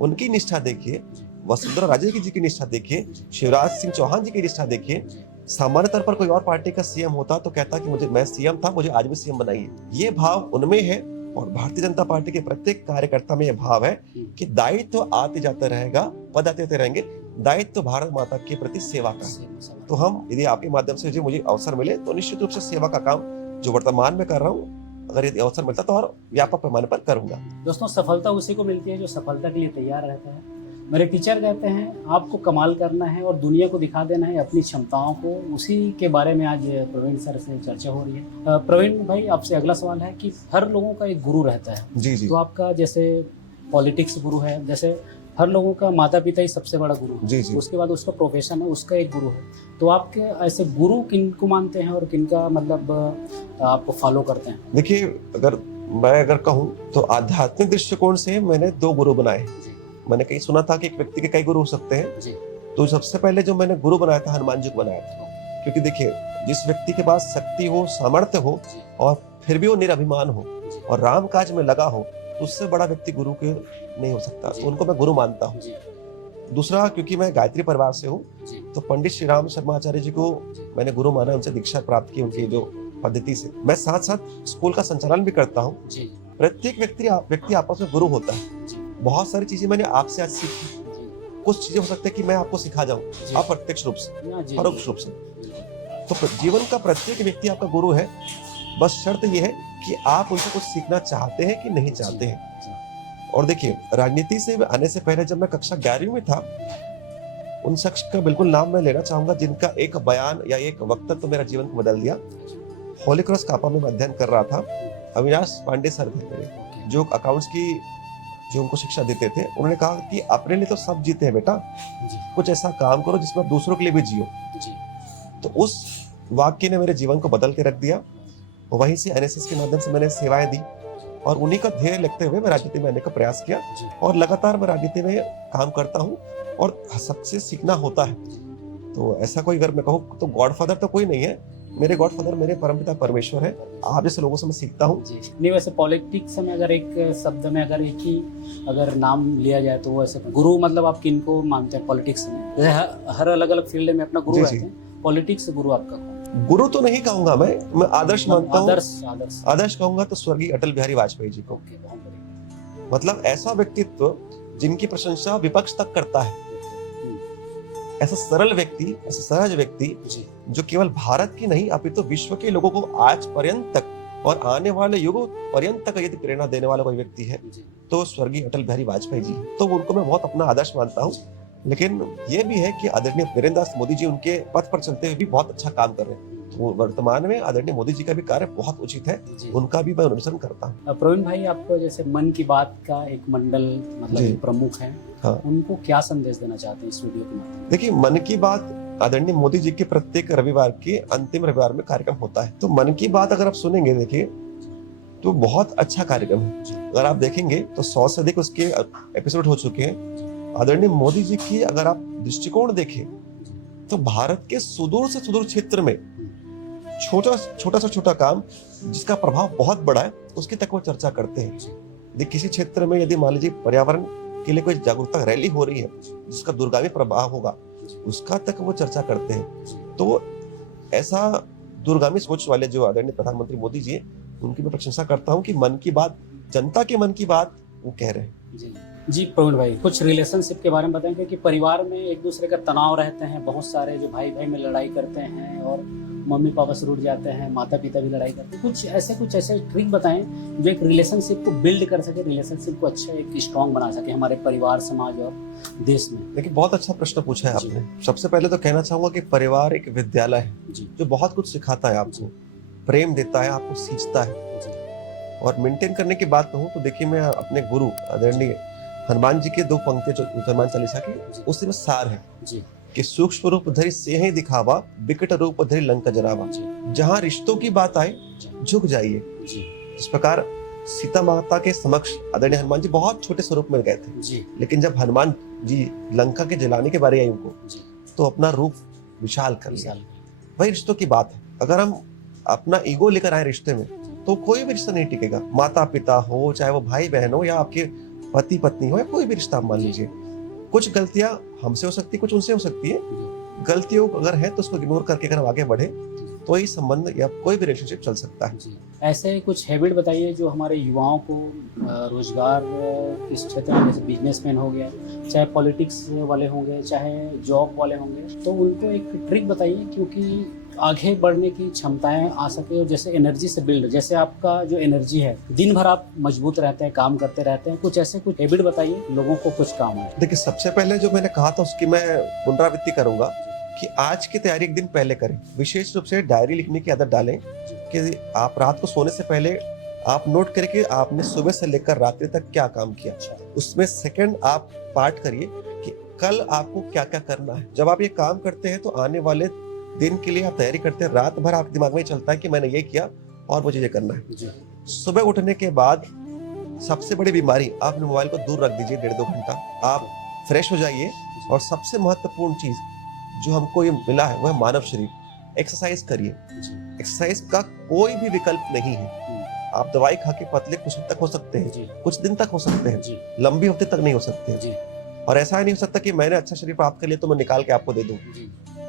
उनकी निष्ठा देखिए, वसुंधरा राजे जी की निष्ठा देखिए, शिवराज सिंह चौहान जी की निष्ठा देखिए। जी सामान्य तौर पर कोई और पार्टी का सीएम होता तो कहता कि मैं सीएम था, मुझे आज भी सीएम बनाइए। ये भाव उनमें है और भारतीय जनता पार्टी के प्रत्येक कार्यकर्ता में यह भाव है कि दायित्व आते जाते रहेगा, पद आते जाते रहेंगे। दायित्व भारत माता के प्रति सेवा का है। तो हम यदि आपके माध्यम से मुझे अवसर मिले तो निश्चित रूप से सेवा का काम जो वर्तमान में कर रहा हूँ, अगर यदि अवसर मिलता तो और व्यापक पैमाने पर करूंगा। दोस्तों, सफलता उसी को मिलती है जो सफलता के लिए तैयार रहता है। मेरे टीचर कहते हैं आपको कमाल करना है और दुनिया को दिखा देना है अपनी क्षमताओं को। उसी के बारे में आज प्रवीण सर से चर्चा हो रही है। प्रवीण भाई, आपसे अगला सवाल है कि हर लोगों का एक गुरु रहता है। जी जी तो आपका जैसे पॉलिटिक्स गुरु है, जैसे हर लोगों का माता पिता ही सबसे बड़ा गुरु है। जी जी। उसके बाद उसका प्रोफेशन है, उसका एक गुरु है। तो आपके ऐसे गुरु किन को मानते हैं और किनका मतलब आप फॉलो करते हैं? देखिए, अगर कहूँ तो आध्यात्मिक दृष्टिकोण से मैंने 2 गुरु बनाए। जी मैंने कहीं सुना था कि एक व्यक्ति के कई गुरु हो सकते हैं, जी तो सबसे पहले जो मैंने गुरु बनाया था, हनुमान जी को बनाया था। क्योंकि देखिए, जिस व्यक्ति के पास शक्ति हो, सामर्थ्य हो जी और फिर भी वो निरभिमान हो जी और राम काज में लगा हो, तो उससे बड़ा व्यक्ति गुरु के नहीं हो सकता। जी। तो उनको मैं गुरु मानता हूँ। जी दूसरा, क्योंकि मैं गायत्री परिवार से हूँ, जी तो पंडित श्री राम शर्मा आचार्य जी को जी मैंने गुरु माना, उनसे दीक्षा प्राप्त की उनकी जो पद्धति से। मैं साथ साथ स्कूल का संचालन भी करता हूँ। जी प्रत्येक व्यक्ति आपस में गुरु होता है। जी बहुत सारी चीजें मैंने आपसे आज सीखी। जी कुछ चीजें हो सकता है कि मैं आपको सिखा जाऊं जी। अप्रत्यक्ष रूप से, हाँ, जी परोक्ष रूप से। जी तो जीवन का प्रत्येक व्यक्ति आपका गुरु है। बस शर्त यह है कि आप उनसे कुछ सीखना चाहते हैं कि नहीं चाहते हैं। जी और देखिए, राजनीति से आने से पहले जब मैं कक्षा 11वीं में था, उन शख्स का बिल्कुल नाम मैं लेना चाहूंगा जिनका एक बयान या एक वक्तव्य तो मेरा जीवन को बदल दिया। होली क्रॉस कापा में अध्ययन कर रहा था, अविनाश पांडे सर थे मेरे, ओके जो अकाउंट्स की जो उनको शिक्षा देते थे। उन्होंने कहा कि अपने लिए तो सब जीते हैं बेटा, जी कुछ ऐसा काम करो जिसमें आप दूसरों के लिए भी जियो। जी तो उस वाक्य ने मेरे जीवन को बदल के रख दिया। वहीं से एनएसएस के माध्यम से मैंने सेवाएं दी और उन्हीं का ध्येय लगते हुए मैं राजनीति में आने का प्रयास किया जी और लगातार मैं राजनीति में काम करता हूँ और सबसे सीखना होता है। तो ऐसा कोई अगर मैं कहूँ तो गॉडफादर तो कोई नहीं है, मेरे गॉडफादर मेरे परमपिता परमेश्वर है। आप जैसे लोगों से मैं सीखता हूँ। जी नहीं, वैसे पॉलिटिक्स में अगर एक शब्द में अगर एक ही अगर नाम लिया जाए तो वो ऐसे गुरु मतलब आप किनको मानते हैं पॉलिटिक्स में? जैसे हर अलग अलग फील्ड में अपना गुरु जी, रहते जी। हैं, पॉलिटिक्स गुरु आपका कौन? गुरु तो नहीं कहूंगा मैं आदर्श मानता हूँ। आदर्श आदर्श आदर्श कहूंगा तो स्वर्गीय अटल बिहारी वाजपेयी जी को। ओके, बहुत बढ़िया। मतलब ऐसा व्यक्तित्व जिनकी प्रशंसा विपक्ष तक करता है, ऐसा सरल व्यक्ति, ऐसा सहज व्यक्ति जी जो केवल भारत की नहीं अपितु विश्व के लोगों को आज पर्यंत तक और आने वाले युगों पर्यंत तक यदि प्रेरणा देने वाला कोई व्यक्ति है जी तो स्वर्गीय अटल बिहारी वाजपेयी जी। तो उनको मैं बहुत अपना आदर्श मानता हूँ। लेकिन ये भी है कि आदरणीय नरेंद्र दास मोदी जी उनके पथ पर चलते हुए भी बहुत अच्छा काम कर रहे हैं। तो वर्तमान में आदरणीय मोदी जी का भी कार्य बहुत उचित है, जी। उनका भी मैं अनुसरण करता हूँ। प्रवीण भाई, आपको जैसे मन की बात का एक मंडल मतलब जी। एक प्रमुख है, हाँ। उनको क्या संदेश देना चाहते हैं इस वीडियो के माध्यम देखिए, मन की बात आदरणीय मोदी जी के प्रत्येक रविवार के अंतिम रविवार में कार्यक्रम होता है। तो मन की बात अगर आप सुनेंगे, देखिए तो बहुत अच्छा कार्यक्रम है। जी अगर आप देखेंगे तो 100 से अधिक उसके एपिसोड हो चुके हैं आदरणीय मोदी जी की अगर आप दृष्टिकोण देखें तो भारत के सुदूर से सुदूर क्षेत्र में छोटा से छोटा काम जिसका प्रभाव बहुत बड़ा है उसकी तक वो चर्चा करते हैं। यदि किसी क्षेत्र में यदि मान लीजिए पर्यावरण के लिए कोई जागरूकता रैली हो रही है जिसका दूरगामी प्रभाव होगा उसका तक वो चर्चा करते हैं। तो ऐसा दूरगामी सोच वाले जो आदरणीय प्रधानमंत्री मोदी जी हैं उनकी मैं प्रशंसा करता हूं कि मन की बात, जनता के मन की बात वो कह रहे हैं। जी प्रवीण भाई, कुछ रिलेशनशिप के बारे में बताएंगे कि परिवार में एक दूसरे का तनाव रहते हैं, बहुत सारे जो भाई भाई में लड़ाई करते हैं और मम्मी पापा से रूठ जाते हैं, माता पिता भी लड़ाई करते हैं, कुछ ऐसे ट्रिक बताएं जो एक रिलेशनशिप को बिल्ड कर सके, रिलेशनशिप को अच्छा एक स्ट्रॉन्ग बना सके हमारे परिवार, समाज और देश में। देखिए बहुत अच्छा प्रश्न पूछा है आपने। सबसे पहले तो कहना चाहूंगा कि परिवार एक विद्यालय है जो बहुत कुछ सिखाता है आपको, प्रेम देता है, आपको सींचता है। और मेंटेन करने की बात कहूँ तो देखिए मैं अपने गुरु आदरणीय हनुमान जी के 2 पंक्तियां जो हनुमान चालीसा की उससे में सार है कि सूक्ष्म रूप धरि सिंह दिखावा, विकट रूप धरि लंका जरावा। जहाँ रिश्तों की बात आए झुक जाइए। इस प्रकार सीता माता के समक्ष आदरणीय हनुमान जी बहुत छोटे स्वरूप में गए थे, लेकिन जब हनुमान जी लंका के जलाने के बारे आई उनको तो अपना रूप विशाल कर लिया। वही रिश्तों की बात है। अगर हम अपना ईगो लेकर आए रिश्ते में तो कोई भी रिश्ता नहीं टिकेगा। माता पिता हो, चाहे वो भाई बहन हो, या आपके पति पत्नी हो, या कोई भी रिश्ता मान लीजिए, कुछ गलतियां हमसे हो सकती है, कुछ उनसे हो सकती है। गलतियों अगर है तो उसको इग्नोर करके अगर हम आगे बढ़े तो ही संबंध या कोई भी रिलेशनशिप चल सकता है। ऐसे कुछ हैबिट बताइए जो हमारे युवाओं को रोजगार इस क्षेत्र में, जैसे बिजनेसमैन हो गया, चाहे पॉलिटिक्स वाले होंगे, चाहे जॉब वाले होंगे, तो उनको एक ट्रिक बताइए क्योंकि आगे बढ़ने की क्षमताएं आ सके। और जैसे एनर्जी से बिल्ड, जैसे आपका जो एनर्जी है, दिन भर आप मजबूत रहते हैं, काम करते रहते हैं, कुछ ऐसे कुछ हैबिट बताइए लोगों को कुछ काम है। देखिए सबसे पहले जो मैंने कहा था उसकी मैं पुनरावृत्ति करूंगा कि आज की तैयारी एक दिन पहले करें। विशेष रूप से डायरी लिखने की आदत डालें कि आप रात को सोने से पहले आप नोट करें कि आपने सुबह से लेकर रात्रि तक क्या काम किया। उसमें सेकंड आप पार्ट करिए कि कल आपको क्या क्या करना है। जब आप ये काम करते हैं तो आने वाले दिन के लिए आप तैयारी करते हैं। रात भर आपके दिमाग में चलता है कि मैंने ये किया और मुझे ये करना है। सुबह उठने के बाद सबसे बड़ी बीमारी, आपने मोबाइल को दूर रख दीजिए 1.5-2 घंटा, आप फ्रेश हो जाइए। और सबसे महत्वपूर्ण चीज जो हमको ये मिला है वो है मानव शरीर। एक्सरसाइज करिए। एक्सरसाइज का कोई भी विकल्प नहीं है। आप दवाई खा के पतले कुछ हद तक हो सकते हैं, कुछ दिन तक हो सकते हैं, लंबी अवधि तक नहीं हो सकते हैं। और ऐसा नहीं हो सकता कि मैंने अच्छा शरीर प्राप्त कर लिया तो मैं निकाल के आपको दे दूं।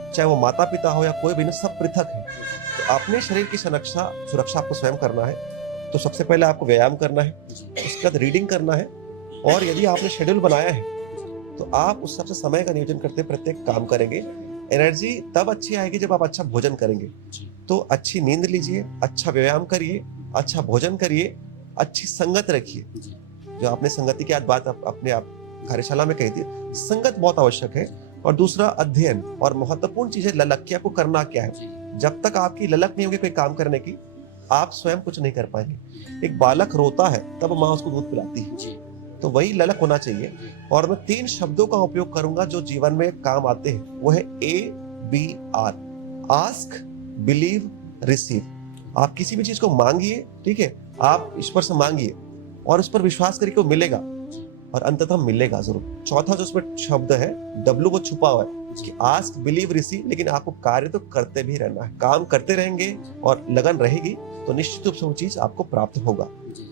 चाहे वो माता पिता हो या कोई भी, सब पृथक है। तो अपने शरीर की सुरक्षा आपको स्वयं करना है। तो सबसे पहले आपको व्यायाम करना है, उसके बाद रीडिंग करना है। और यदि आपने शेड्यूल बनाया है तो आप उस सबसे समय का नियोजन करते प्रत्येक काम करेंगे। एनर्जी तब अच्छी आएगी जब आप अच्छा भोजन करेंगे। तो अच्छी नींद लीजिए, अच्छा व्यायाम करिए, अच्छा भोजन करिए, अच्छी संगत रखिए। जो आपने संगति की बात अपने आप कार्यशाला में कही थी, संगत बहुत आवश्यक है। और दूसरा अध्ययन, और महत्वपूर्ण चीज है ललक की, आपको करना क्या है। जब तक आपकी ललक नहीं होगी कोई काम करने की, आप स्वयं कुछ नहीं कर पाएंगे। एक बालक रोता है तब माँ उसको दूध पिलाती है, तो वही ललक होना चाहिए। और मैं 3 शब्दों का उपयोग करूंगा जो जीवन में काम आते हैं, वो है ABR, आस्क, बिलीव, रिसीव। आप किसी भी चीज को मांगिए, ठीक है, आप ईश्वर से मांगिए और उस पर विश्वास करिए कि वो मिलेगा और अंततः मिलेगा जरूर। चौथा जो उसमें शब्द है W, वो छुपा हुआ है कि आस्क, बिलीव, रिसीव। लेकिन आपको कार्य तो करते भी रहना है। काम करते रहेंगे और लगन रहेगी तो निश्चित रूप से वो चीज आपको प्राप्त होगा।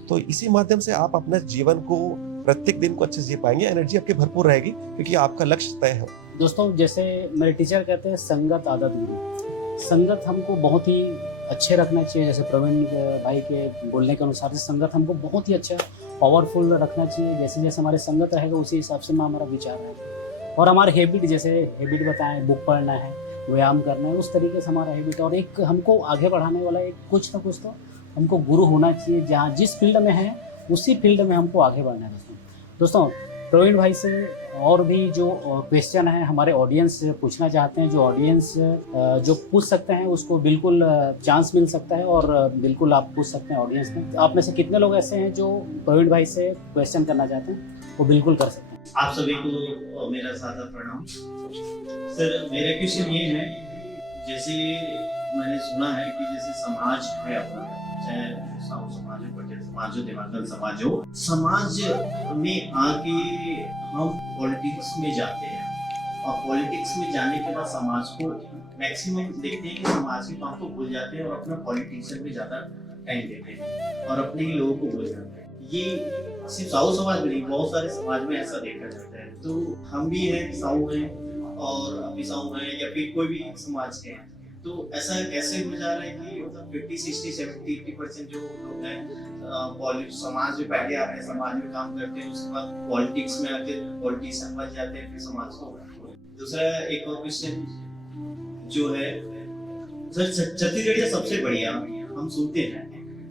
तो इसी माध्यम से आप अपने जीवन को, प्रत्येक दिन को अच्छे से जी पाएंगे। एनर्जी आपकी भरपूर रहेगी क्योंकि आपका लक्ष्य तय है। दोस्तों, जैसे मेरे टीचर कहते हैं, संगत आदत गुरु। संगत हमको बहुत ही अच्छे रखना चाहिए। जैसे प्रवीण भाई के बोलने के अनुसार से संगत हमको बहुत ही अच्छा पावरफुल रखना चाहिए। जैसे जैसे हमारे संगत रहेगा उसी हिसाब से हमारा विचार रहेगा। और हमारे हैबिट, जैसे हैबिट बताएं, बुक पढ़ना है, व्यायाम करना है, उस तरीके से हमारा हैबिट। और एक हमको आगे बढ़ाने वाला एक कुछ ना कुछ तो हमको गुरु होना चाहिए। जहाँ जिस फील्ड में है उसी फील्ड में हमको आगे बढ़ना है। दोस्तों, प्रवीण भाई से और भी जो क्वेश्चन है हमारे ऑडियंस से पूछना चाहते हैं, जो ऑडियंस जो पूछ सकते हैं उसको बिल्कुल चांस मिल सकता है और बिल्कुल आप पूछ सकते हैं ऑडियंस में। आप में से कितने लोग ऐसे हैं जो प्रवीण भाई से क्वेश्चन करना चाहते हैं, वो बिल्कुल कर सकते हैं। आप सभी को मेरा सादर प्रणाम। सर, मेरा क्वेश्चन ये है, जैसे मैंने सुना है कि जैसे समाज है अपना, चाहे साहू समाज हो, पटेल समाज हो, दिवाकर समाज हो, समाज में आके हम पॉलिटिक्स में जाते हैं और पॉलिटिक्स में जाने के बाद समाज को मैक्सिमम देखते हैं कि समाज के काम को भूल जाते हैं और अपना पॉलिटिशियन में ज्यादा टाइम देते हैं और अपने ही लोगों को भूल जाते हैं। ये सिर्फ साहू समाज में नहीं, बहुत सारे समाज में ऐसा देखा जाता है। तो हम भी हैं, साहू हैं और अभी साहू हैं या फिर कोई भी समाज के हैं, तो ऐसा कैसे हो जा रहा है कि मतलब 50, 60, 70, 80% जो लोग हैं समाज में पहले आ रहे हैं, समाज में काम करते हैं, उसके बाद पॉलिटिक्स में आके पॉलिटिशियन बन जाते हैं, फिर समाज को। दूसरा एक और क्वेश्चन जो है सर, छत्तीसगढ़ सबसे बढ़िया हम सुनते हैं,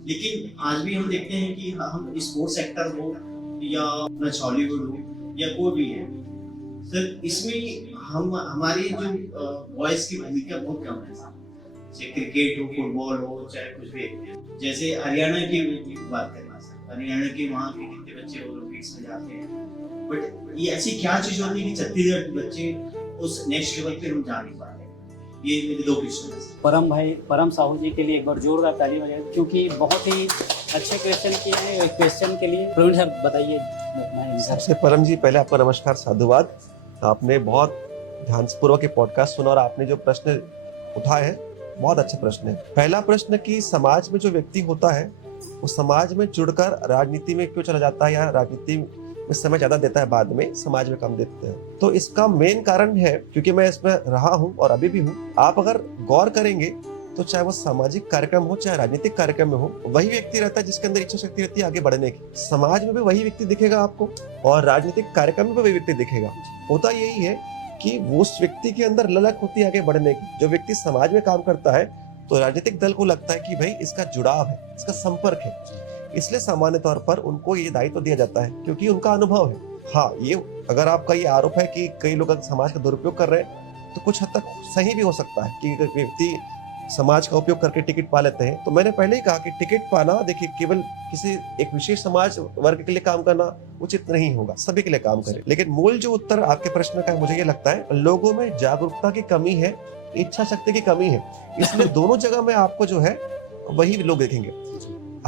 लेकिन आज भी हम देखते हैं कि हम स्पोर्ट्स सेक्टर हो या हॉलीवुड हो या कोई भी है सर, इसमें हम हमारी जो वॉइस की भूमिका बहुत कम है। चाहे क्रिकेट हो, फुटबॉल हो, चाहे कुछ भी। जैसे हरियाणा की बात करना सर, हरियाणा के वहाँ के कितने बच्चे ओलंपिक्स में जाते हैं, बट ये ऐसी क्या चीज होती है कि छत्तीसगढ़ बच्चे उस नेक्स्ट लेवल पे हम जा नहीं पाते। ये मेरे दो क्वेश्चन है। परम साहू जी के लिए एक बार जोरदार ताली बजाइए, क्योंकि बहुत ही अच्छे क्वेश्चन किए हैं। एक क्वेश्चन के लिए प्रवीण सर बताइए। सबसे परम जी, पहले आपका नमस्कार, साधुवाद। आपने बहुत ध्यानपूर्वक ये पॉडकास्ट सुना और आपने जो प्रश्न उठाए हैं बहुत अच्छा प्रश्न है। पहला प्रश्न कि समाज में जो व्यक्ति होता है वो समाज में जुड़कर राजनीति में क्यों चला जाता है या राजनीति में समय ज्यादा देता है, बाद में समाज में कम देते हैं। तो इसका मेन कारण है, क्योंकि मैं इसमें रहा हूँ और अभी भी हूँ, आप अगर गौर करेंगे तो चाहे वो सामाजिक कार्यक्रम हो चाहे राजनीतिक कार्यक्रम में हो, वही व्यक्ति रहता है जिसके अंदर इच्छा शक्ति रहती है आगे बढ़ने की। समाज में भी वही व्यक्ति दिखेगा आपको और राजनीतिक कार्यक्रम में भी वही व्यक्ति दिखेगा। होता यही है कि उस व्यक्ति के अंदर ललक होती है आगे बढ़ने की। जो व्यक्ति समाज में काम करता है तो राजनीतिक दल को लगता है कि भाई इसका जुड़ाव है, इसका संपर्क है, इसलिए सामान्य तौर पर उनको ये दायित्व दिया जाता है क्योंकि उनका अनुभव है। हाँ, ये अगर आपका ये आरोप है कि कई लोग समाज का दुरुपयोग कर रहे हैं तो कुछ हद तक सही भी हो सकता है कि व्यक्ति समाज का उपयोग करके टिकट पा लेते हैं। तो मैंने पहले ही कहा कि टिकट पाना, देखिए, केवल किसी एक विशेष समाज वर्ग के लिए काम करना उचित नहीं होगा, सभी के लिए काम करें। लेकिन मूल जो उत्तर आपके प्रश्न का मुझे ये लगता है, लोगों में जागरूकता की कमी है, इच्छा शक्ति की कमी है, इसलिए दोनों जगह में आपको जो है वही लोग देखेंगे।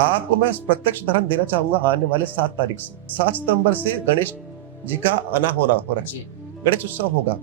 आपको मैं प्रत्यक्ष उदाहरण देना चाहूंगा। आने वाले 7 तारीख से 7 सितंबर से गणेश जी का आना हो रहा है, गणेश उत्सव होगा।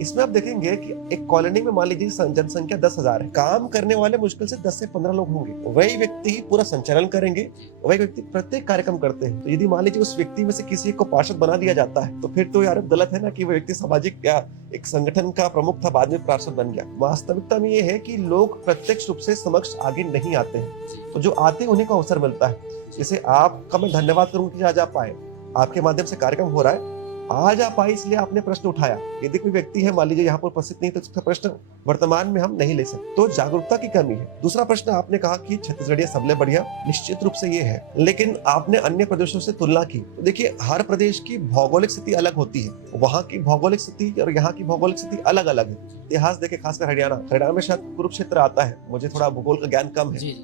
इसमें आप देखेंगे कि एक कॉलोनी में मान लीजिए जनसंख्या 10,000 है, काम करने वाले मुश्किल से 10 से 15 लोग होंगे। वही व्यक्ति ही पूरा संचालन करेंगे, वही व्यक्ति प्रत्येक कार्यक्रम करते हैं। तो यदि मान लीजिए उस व्यक्ति में से किसी को पार्षद बना दिया जाता है तो फिर तो यार गलत है ना कि वो व्यक्ति सामाजिक या एक संगठन का प्रमुख था, बाद में पार्षद बन गया। वास्तविकता में ये है कि लोग प्रत्यक्ष रूप से समक्ष आगे नहीं आते हैं, तो जो आते हैं उन्हीं को अवसर मिलता है। जैसे आपका मैं धन्यवाद करूंगा कि आज आप आए, आपके माध्यम से कार्यक्रम हो रहा है, आज आप आए इसलिए आपने प्रश्न उठाया। यदि कोई व्यक्ति है मान लीजिए यहाँ पर उपस्थित नहीं तो उसका प्रश्न वर्तमान में हम नहीं ले सकते, तो जागरूकता की कमी है। दूसरा प्रश्न आपने कहा कि छत्तीसगढ़िया सबले बढ़िया, निश्चित रूप से ये है, लेकिन आपने अन्य प्रदेशों से तुलना की। तो देखिए, हर प्रदेश की भौगोलिक स्थिति अलग होती है, वहाँ की भौगोलिक स्थिति और यहाँ की भौगोलिक स्थिति अलग अलग है। इतिहास देखे, खासकर हरियाणा में शायद कुरुक्षेत्र आता है, मुझे थोड़ा भूगोल का ज्ञान कम है।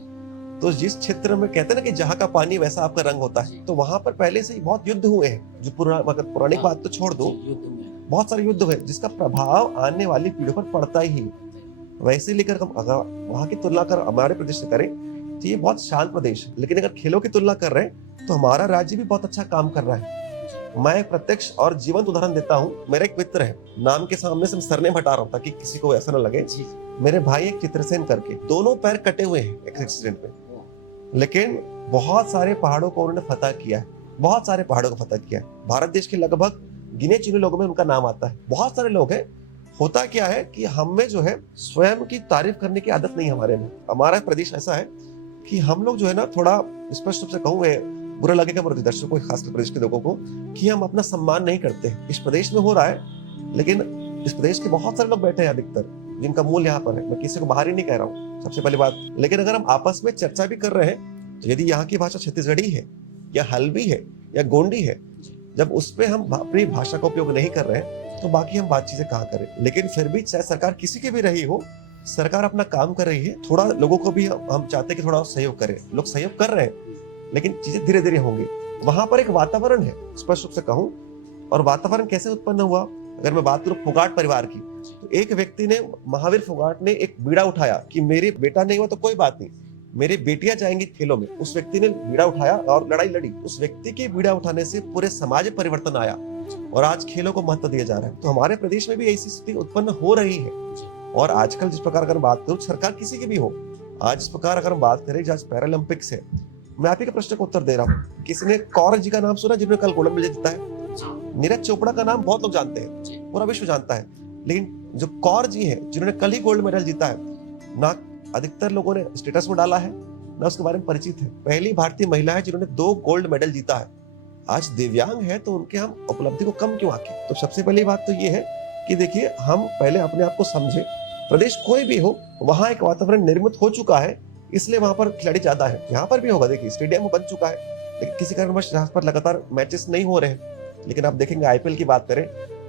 तो जिस क्षेत्र में कहते हैं ना कि जहाँ का पानी वैसा आपका रंग होता है, तो वहां पर पहले से ही बहुत युद्ध हुए हैं। जो पौराणिक बात तो छोड़ दो, बहुत सारे युद्ध हुए जिसका प्रभाव आने वाली पीढ़ियों पर पड़ता ही है। वैसे लेकर हम अगर वहां की तुलना कर हमारे प्रदेश से करें तो ये बहुत शांत प्रदेश है। लेकिन अगर खेलों की तुलना कर रहे हैं तो हमारा राज्य भी बहुत अच्छा काम कर रहा है। मैं प्रत्यक्ष और जीवंत उदाहरण देता हूँ। मेरा एक मित्र है, नाम के सामने से सरनेम हटा रहा हूँ ताकि किसी को ऐसा ना लगे। मेरे भाई एक चित्रसेन करके, दोनों पैर कटे हुए हैं एक एक्सीडेंट में, लेकिन बहुत सारे पहाड़ों को उन्होंने फतह किया है, बहुत सारे पहाड़ों को फतह किया है। भारत देश के लगभग गिने चुने लोगों में उनका नाम आता है, बहुत सारे लोग हैं। होता क्या है कि हमें जो है स्वयं की तारीफ करने की आदत नहीं हमारे में। हमारा प्रदेश ऐसा है कि हम लोग जो है ना, थोड़ा स्पष्ट रूप से कहूँ, बुरा लगेगा मेरे दर्शकों को, खासकर प्रदेश के लोगों को, कि हम अपना सम्मान नहीं करते हैं। इस प्रदेश में हो रहा है, लेकिन इस प्रदेश के बहुत सारे लोग बैठे हैं अधिकतर, जिनका मूल यहाँ पर है। मैं किसी को बाहर ही नहीं कह रहा हूँ, सबसे पहली बात। लेकिन अगर हम आपस में चर्चा भी कर रहे हैं तो यदि यहाँ की भाषा छत्तीसगढ़ी है या हल्बी है या गोंडी है, जब उस पर हम अपनी भाषा का उपयोग नहीं कर रहे हैं तो बाकी हम बातचीत कहाँ करें। लेकिन फिर भी चाहे सरकार किसी की भी रही हो, सरकार अपना काम कर रही है। थोड़ा लोगों को भी हम चाहते हैं कि थोड़ा सहयोग करें। लोग सहयोग कर रहे हैं, लेकिन चीजें धीरे धीरे होंगी। वहां पर एक वातावरण है, स्पष्ट रूप से कहूँ। और वातावरण कैसे उत्पन्न हुआ, अगर मैं बात करूं फोगाट परिवार की, तो एक व्यक्ति ने, महावीर फोगाट ने एक बीड़ा उठाया कि मेरे बेटा नहीं हुआ तो कोई बात नहीं, मेरी बेटियां जाएंगी खेलों में, उस व्यक्ति ने बीड़ा उठाया और लड़ाई लड़ी, उस व्यक्ति के बीड़ा उठाने से पूरे समाज में परिवर्तन आया और आज खेलों को महत्व दिया जा रहा है। तो हमारे प्रदेश में भी ऐसी स्थिति उत्पन्न हो रही है। और आजकल जिस प्रकार अगर बात करूं, सरकार किसी की भी हो, आज इस प्रकार अगर हम बात करें, आज पैरालंपिक्स है, मैं आप ही के प्रश्न का उत्तर दे रहा हूँ। किसी ने कौर जी का नाम सुना जिन्होंने कल गोल्ड मेडल जीता है? नीरज चोपड़ा का नाम बहुत लोग जानते हैं, पूरा विश्व जानता है, लेकिन जो कौर जी हैं जिन्होंने कल ही गोल्ड मेडल जीता है, ना अधिकतर लोगों ने स्टेटस में डाला है, ना उसके बारे में परिचित है। पहली भारतीय महिला है जिन्होंने 2 गोल्ड मेडल जीता है। आज दिव्यांग है तो उनके हम उपलब्धि को कम क्यों आंकें? तो सबसे पहली बात तो ये है कि देखिए, हम पहले अपने आप को समझे। प्रदेश कोई भी हो, वहां एक वातावरण निर्मित हो चुका है, इसलिए वहां पर खिलाड़ी ज्यादा है। यहाँ पर भी होगा, देखिए स्टेडियम बन चुका है, लेकिन किसी कारणवश यहाँ पर लगातार मैचेस नहीं हो रहे हैं। लेकिन आप देखेंगे आईपीएल की बात करें,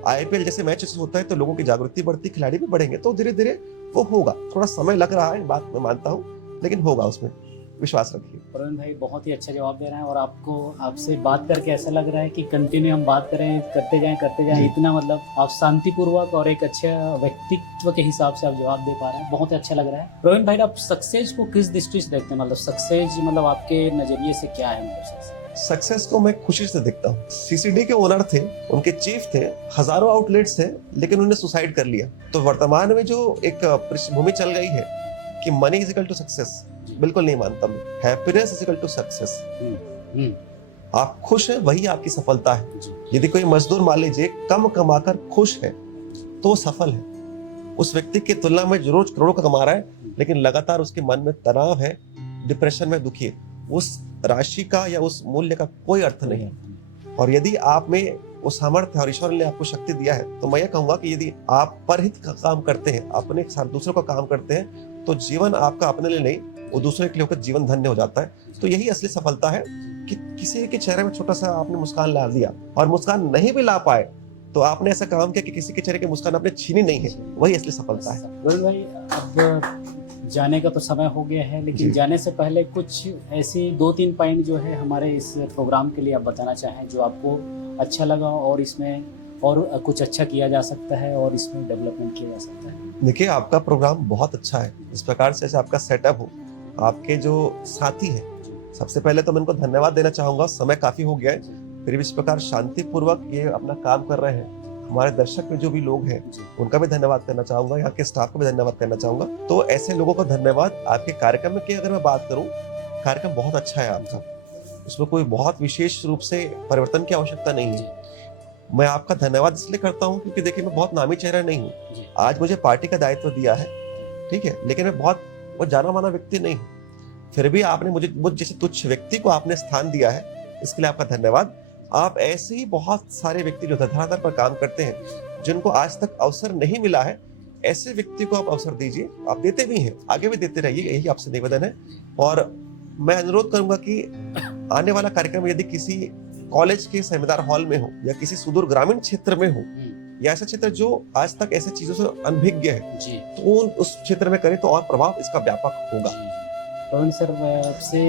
आईपीएल जैसे मैचेस होता है तो लोगों की जागृति बढ़ती, खिलाड़ी भी बढ़ेंगे, तो धीरे धीरे वो होगा। थोड़ा समय लग रहा है, बात मैं मानता हूँ, लेकिन होगा, उसमें विश्वास रखिए। प्रवीण भाई बहुत ही अच्छा जवाब दे रहे हैं और आपसे बात करके ऐसा लग रहा है कि कंटिन्यू हम बात करें, करते जाएं, इतना मतलब आप शांतिपूर्वक और एक अच्छे व्यक्तित्व के हिसाब से आप जवाब दे पा रहे हैं, बहुत अच्छा लग रहा है। प्रवीण भाई, आप सक्सेस को किस दृष्टि से देखते हैं? मतलब सक्सेस मतलब आपके नजरिए से क्या है? मतलब सक्सेस को मैं खुशी से देखता हूँ। सीसीडी के ओनर थे, उनके चीफ थे, हजारों आउटलेट्स थे, लेकिन उन्होंने सुसाइड कर लिया। तो वर्तमान में जो एक पृष्ठभूमि चल गई है कि money is equal to success, बिल्कुल नहीं मानता मैं। Happiness is equal to success. आप खुश हैं, वही आपकी सफलता है। यदि कोई मजदूर मान लीजिए कम कमाकर खुश है तो सफल है। उस व्यक्ति की तुलना में जो रोज करोड़ों का कमा रहा है लेकिन लगातार उसके मन में तनाव है, डिप्रेशन में दुखी है, उस राशि का या उस मूल्य का कोई अर्थ नहीं है। और यदि आप में वो सामर्थ्य और ईश्वर ने आपको शक्ति दिया है, तो मैं ये कहूंगा कि यदि आप परहित का काम करते हैं, अपने साथ दूसरों का काम करते हैं, तो जीवन आपका अपने लिए नहीं, वो दूसरे के लिए होकर जीवन धन्य हो जाता है। तो यही असली सफलता है कि किसी के चेहरे में छोटा सा आपने मुस्कान ला दिया, और मुस्कान नहीं भी ला पाए तो आपने ऐसा काम किया कि किसी के चेहरे की मुस्कान आपने छीनी नहीं है, वही असली सफलता है। भाई, अब जाने का तो समय हो गया है, लेकिन जाने से पहले कुछ ऐसी 2-3 पॉइंट जो है हमारे इस प्रोग्राम के लिए आप बताना चाहें, जो आपको अच्छा लगा और इसमें और कुछ अच्छा किया जा सकता है और इसमें डेवलपमेंट किया जा सकता है। देखिए, आपका प्रोग्राम बहुत अच्छा है। इस प्रकार से आपका सेटअप हो, आपके जो साथी हैं, सबसे पहले तो मैं इनको धन्यवाद देना चाहूंगा। समय काफी हो गया है, फिर भी इस प्रकार शांतिपूर्वक ये अपना काम कर रहे हैं। हमारे दर्शक में जो भी लोग हैं उनका भी धन्यवाद करना चाहूंगा, यहाँ के स्टाफ को भी धन्यवाद करना चाहूंगा। तो ऐसे लोगों को धन्यवाद। आपके कार्यक्रम में की अगर मैं बात करूं, कार्यक्रम बहुत अच्छा है आपका, उसमें कोई बहुत विशेष रूप से परिवर्तन की आवश्यकता नहीं है। मैं आपका धन्यवाद इसलिए करता हूँ क्योंकि देखिए, मैं बहुत नामी चेहरा नहीं हूँ। आज मुझे पार्टी का दायित्व दिया है, ठीक है, लेकिन मैं बहुत जाना माना व्यक्ति नहीं हूँ। फिर भी आपने मुझे जैसे तुच्छ व्यक्ति को आपने स्थान दिया है, इसके लिए आपका धन्यवाद। आप ऐसे ही बहुत सारे व्यक्ति जो धरातल पर काम करते हैं, जिनको आज तक अवसर नहीं मिला है, ऐसे व्यक्ति को आप अवसर दीजिए। आप देते भी हैं, आगे भी देते रहिए, यही आपसे निवेदन है। और मैं अनुरोध करूंगा कि आने वाला कार्यक्रम यदि किसी कॉलेज के सेमिनार हॉल में हो या किसी सुदूर ग्रामीण क्षेत्र में हो, या ऐसा क्षेत्र जो आज तक ऐसे चीजों से अनभिज्ञ है, तो उस क्षेत्र में करें तो और प्रभाव इसका व्यापक होगा। पवन सर, आपसे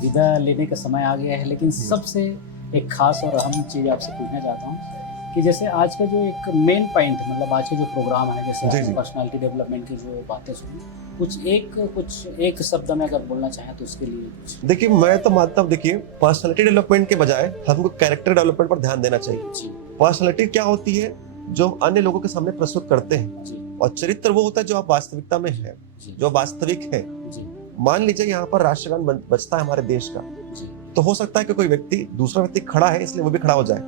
विदा लेने का समय आ गया है, लेकिन सबसे एक खास और अहम चीज आपसे पूछना चाहता हूँ कि जैसे आज का जो एक मेन पॉइंट, मतलब आज का जो प्रोग्राम है, जैसे पर्सनालिटी डेवलपमेंट की जो बातें सुनी, कुछ एक शब्द में अगर बोलना चाहें तो उसके लिए। देखिए, मैं तो मानता हूँ, देखिए, पर्सनालिटी डेवलपमेंट के बजाय हमको कैरेक्टर डेवलपमेंट पर ध्यान देना चाहिए। पर्सनालिटी क्या होती है? जो हम अन्य लोगों के सामने प्रस्तुत करते हैं, और चरित्र वो होता है जो आप वास्तविकता में है, जो वास्तविक है। मान लीजिए यहाँ पर राष्ट्रगान बजता है हमारे देश का, तो हो सकता है कि कोई व्यक्ति, दूसरा व्यक्ति खड़ा है इसलिए वो भी खड़ा हो जाए,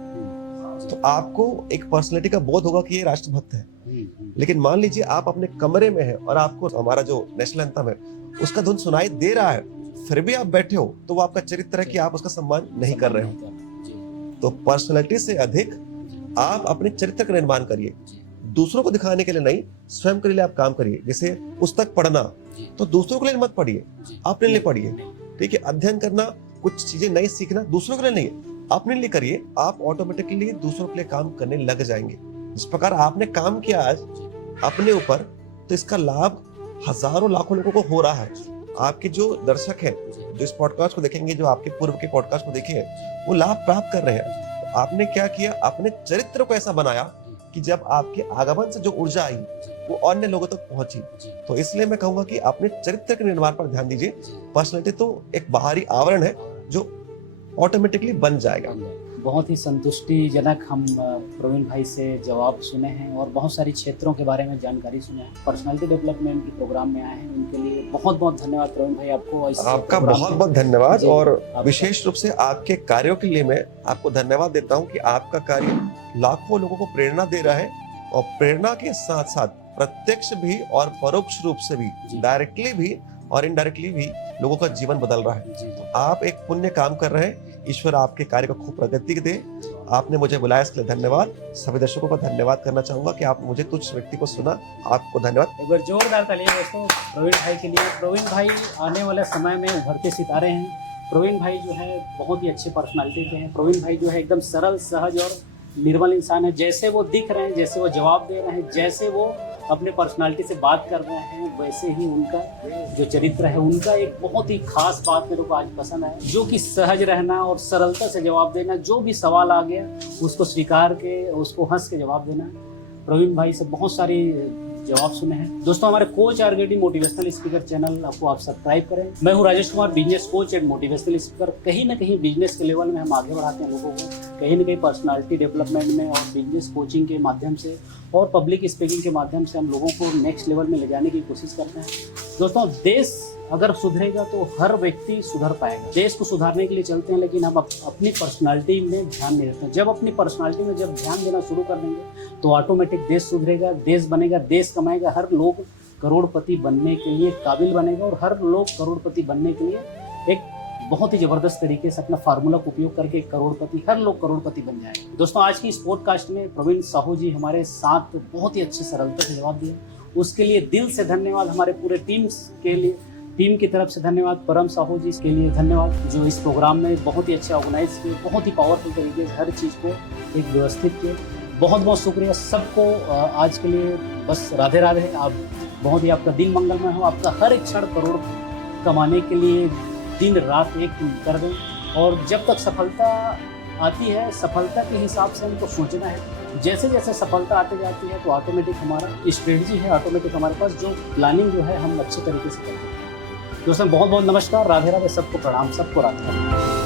तो आपको एक पर्सनालिटी का बोध होगा कि ये राष्ट्रभक्त है। लेकिन मान लीजिए आप अपने कमरे में हैं और आपको हमारा जो नेशनल एंथम है उसका धुन सुनाई दे रहा है, फिर भी आप बैठे हो, तो वो आपका चरित्र है कि आप उसका सम्मान नहीं कर रहे हो। तो पर्सनालिटी से अधिक आप अपने चरित्र का निर्माण करिए, दूसरों को दिखाने के लिए नहीं, स्वयं के लिए आप काम करिए। जैसे पुस्तक पढ़ना, तो दूसरों के लिए मत पढ़िए, अपने लिए पढ़िए, ठीक है। अध्ययन करना, कुछ चीजें नई सीखना दूसरों के लिए नहीं, अपने लिए करिए। आप ऑटोमेटिकली दूसरों के लिए काम करने लग जाएंगे। जिस प्रकार आपने काम किया आज अपने ऊपर, तो इसका लाभ हजारों लाखों लोगों को हो रहा है। आपके जो दर्शक हैं, जो इस पॉडकास्ट को देखेंगे, जो आपके पूर्व के पॉडकास्ट को देखे हैं, वो लाभ प्राप्त कर रहे हैं। तो आपने क्या किया? अपने चरित्र को ऐसा बनाया कि जब आपके आगमन से जो ऊर्जा आई, वो अन्य लोगों तक पहुंची। जी तो इसलिए मैं कहूंगा कि अपने चरित्र के निर्माण पर ध्यान दीजिए। जी पर्सनैलिटी तो एक बाहरी आवरण है जो ऑटोमेटिकली बन जाएगा। बहुत ही संतुष्टिजनक हम प्रवीण भाई से जवाब सुने हैं और बहुत सारी क्षेत्रों के बारे में जानकारी सुने हैं। पर्सनालिटी डेवलपमेंट के प्रोग्राम में आए हैं, उनके लिए बहुत बहुत धन्यवाद प्रवीण भाई आपको। इस आपका प्रोग्राम बहुत में- बहुत धन्यवाद जी, और आपका- विशेष रूप से आपके कार्यों के लिए मैं आपको धन्यवाद देता हूं कि आपका कार्य लाखों लोगों को प्रेरणा दे रहा है और प्रेरणा के साथ साथ प्रत्यक्ष भी और परोक्ष रूप से भी, जी। डायरेक्टली भी और इनडायरेक्टली भी लोगों का जीवन बदल रहा है। जी आप एक पुण्य काम कर रहे हैं। ईश्वर आपके कार्य को खूब प्रगति दे। आपने मुझे बुलाया इसके लिए धन्यवाद। सभी दर्शकों का धन्यवाद करना चाहूंगा कि आप मुझे तुच्छ व्यक्ति को सुना। आपको धन्यवाद। एक बार जोरदार तालियां दोस्तों प्रवीण भाई के लिए। प्रवीण भाई आने वाले समय में उभरते सितारे हैं। प्रवीण भाई जो है बहुत ही अच्छे पर्सनालिटी के हैं। प्रवीण भाई जो है एकदम सरल, सहज और निर्मल इंसान है। जैसे वो दिख रहे हैं, जैसे वो जवाब दे रहे हैं, जैसे वो अपने पर्सनालिटी से बात कर रहे हैं, वैसे ही उनका जो चरित्र है, उनका एक बहुत ही खास बात मेरे को आज पसंद है, जो कि सहज रहना और सरलता से जवाब देना। जो भी सवाल आ गया उसको स्वीकार के, उसको हंस के जवाब देना। प्रवीण भाई से बहुत सारी जवाब सुने हैं। दोस्तों हमारे coach RKD motivational speaker channel आपको आप सब्सक्राइब करें। मैं हूँ Rajesh Kumar, business coach and motivational speaker. कहीं ना कहीं बिजनेस के लेवल में हम आगे बढ़ाते हैं लोगों को, कहीं ना कहीं पर्सनालिटी डेवलपमेंट में और बिजनेस कोचिंग के माध्यम से और पब्लिक स्पीकिंग के माध्यम से हम लोगों को नेक्स्ट लेवल में ले जाने की कोशिश करते हैं। दोस्तों देश अगर सुधरेगा तो हर व्यक्ति सुधर पाएगा। देश को सुधारने के लिए चलते हैं, लेकिन हम अपनी पर्सनालिटी में ध्यान नहीं देते हैं। जब अपनी पर्सनालिटी में जब ध्यान देना शुरू कर देंगे तो ऑटोमेटिक देश सुधरेगा, देश बनेगा, देश कमाएगा। हर लोग करोड़पति बनने के लिए काबिल बनेगा और हर लोग करोड़पति बनने के लिए एक बहुत ही जबरदस्त तरीके से अपना फार्मूला का उपयोग करके करोड़पति, हर लोग करोड़पति बन जाएंगे। दोस्तों आज की इस पॉडकास्ट में प्रवीण साहू जी हमारे साथ बहुत ही अच्छी सरलता से जवाब दिए, उसके लिए दिल से धन्यवाद। हमारे पूरे टीम की तरफ से धन्यवाद। परम साहू जी के लिए धन्यवाद, जो इस प्रोग्राम में बहुत ही अच्छे ऑर्गेनाइज किए, बहुत ही पावरफुल तरीके से हर चीज़ को एक व्यवस्थित किए। बहुत बहुत शुक्रिया सबको। आज के लिए बस राधे राधे। आप बहुत ही, आपका दिन मंगलमय हो, आपका हर एक क्षण करोड़ कमाने के लिए दिन रात एक कर दें। और जब तक सफलता आती है, सफलता के हिसाब से हमको सोचना है। जैसे जैसे सफलता आते जाती है तो ऑटोमेटिक हमारा स्ट्रेटजी है, ऑटोमेटिक हमारे पास जो प्लानिंग जो है हम अच्छे तरीके से करते हैं। दोस्तों बहुत बहुत नमस्कार, राधे राधे, सबको प्रणाम, सबको राधे राधे।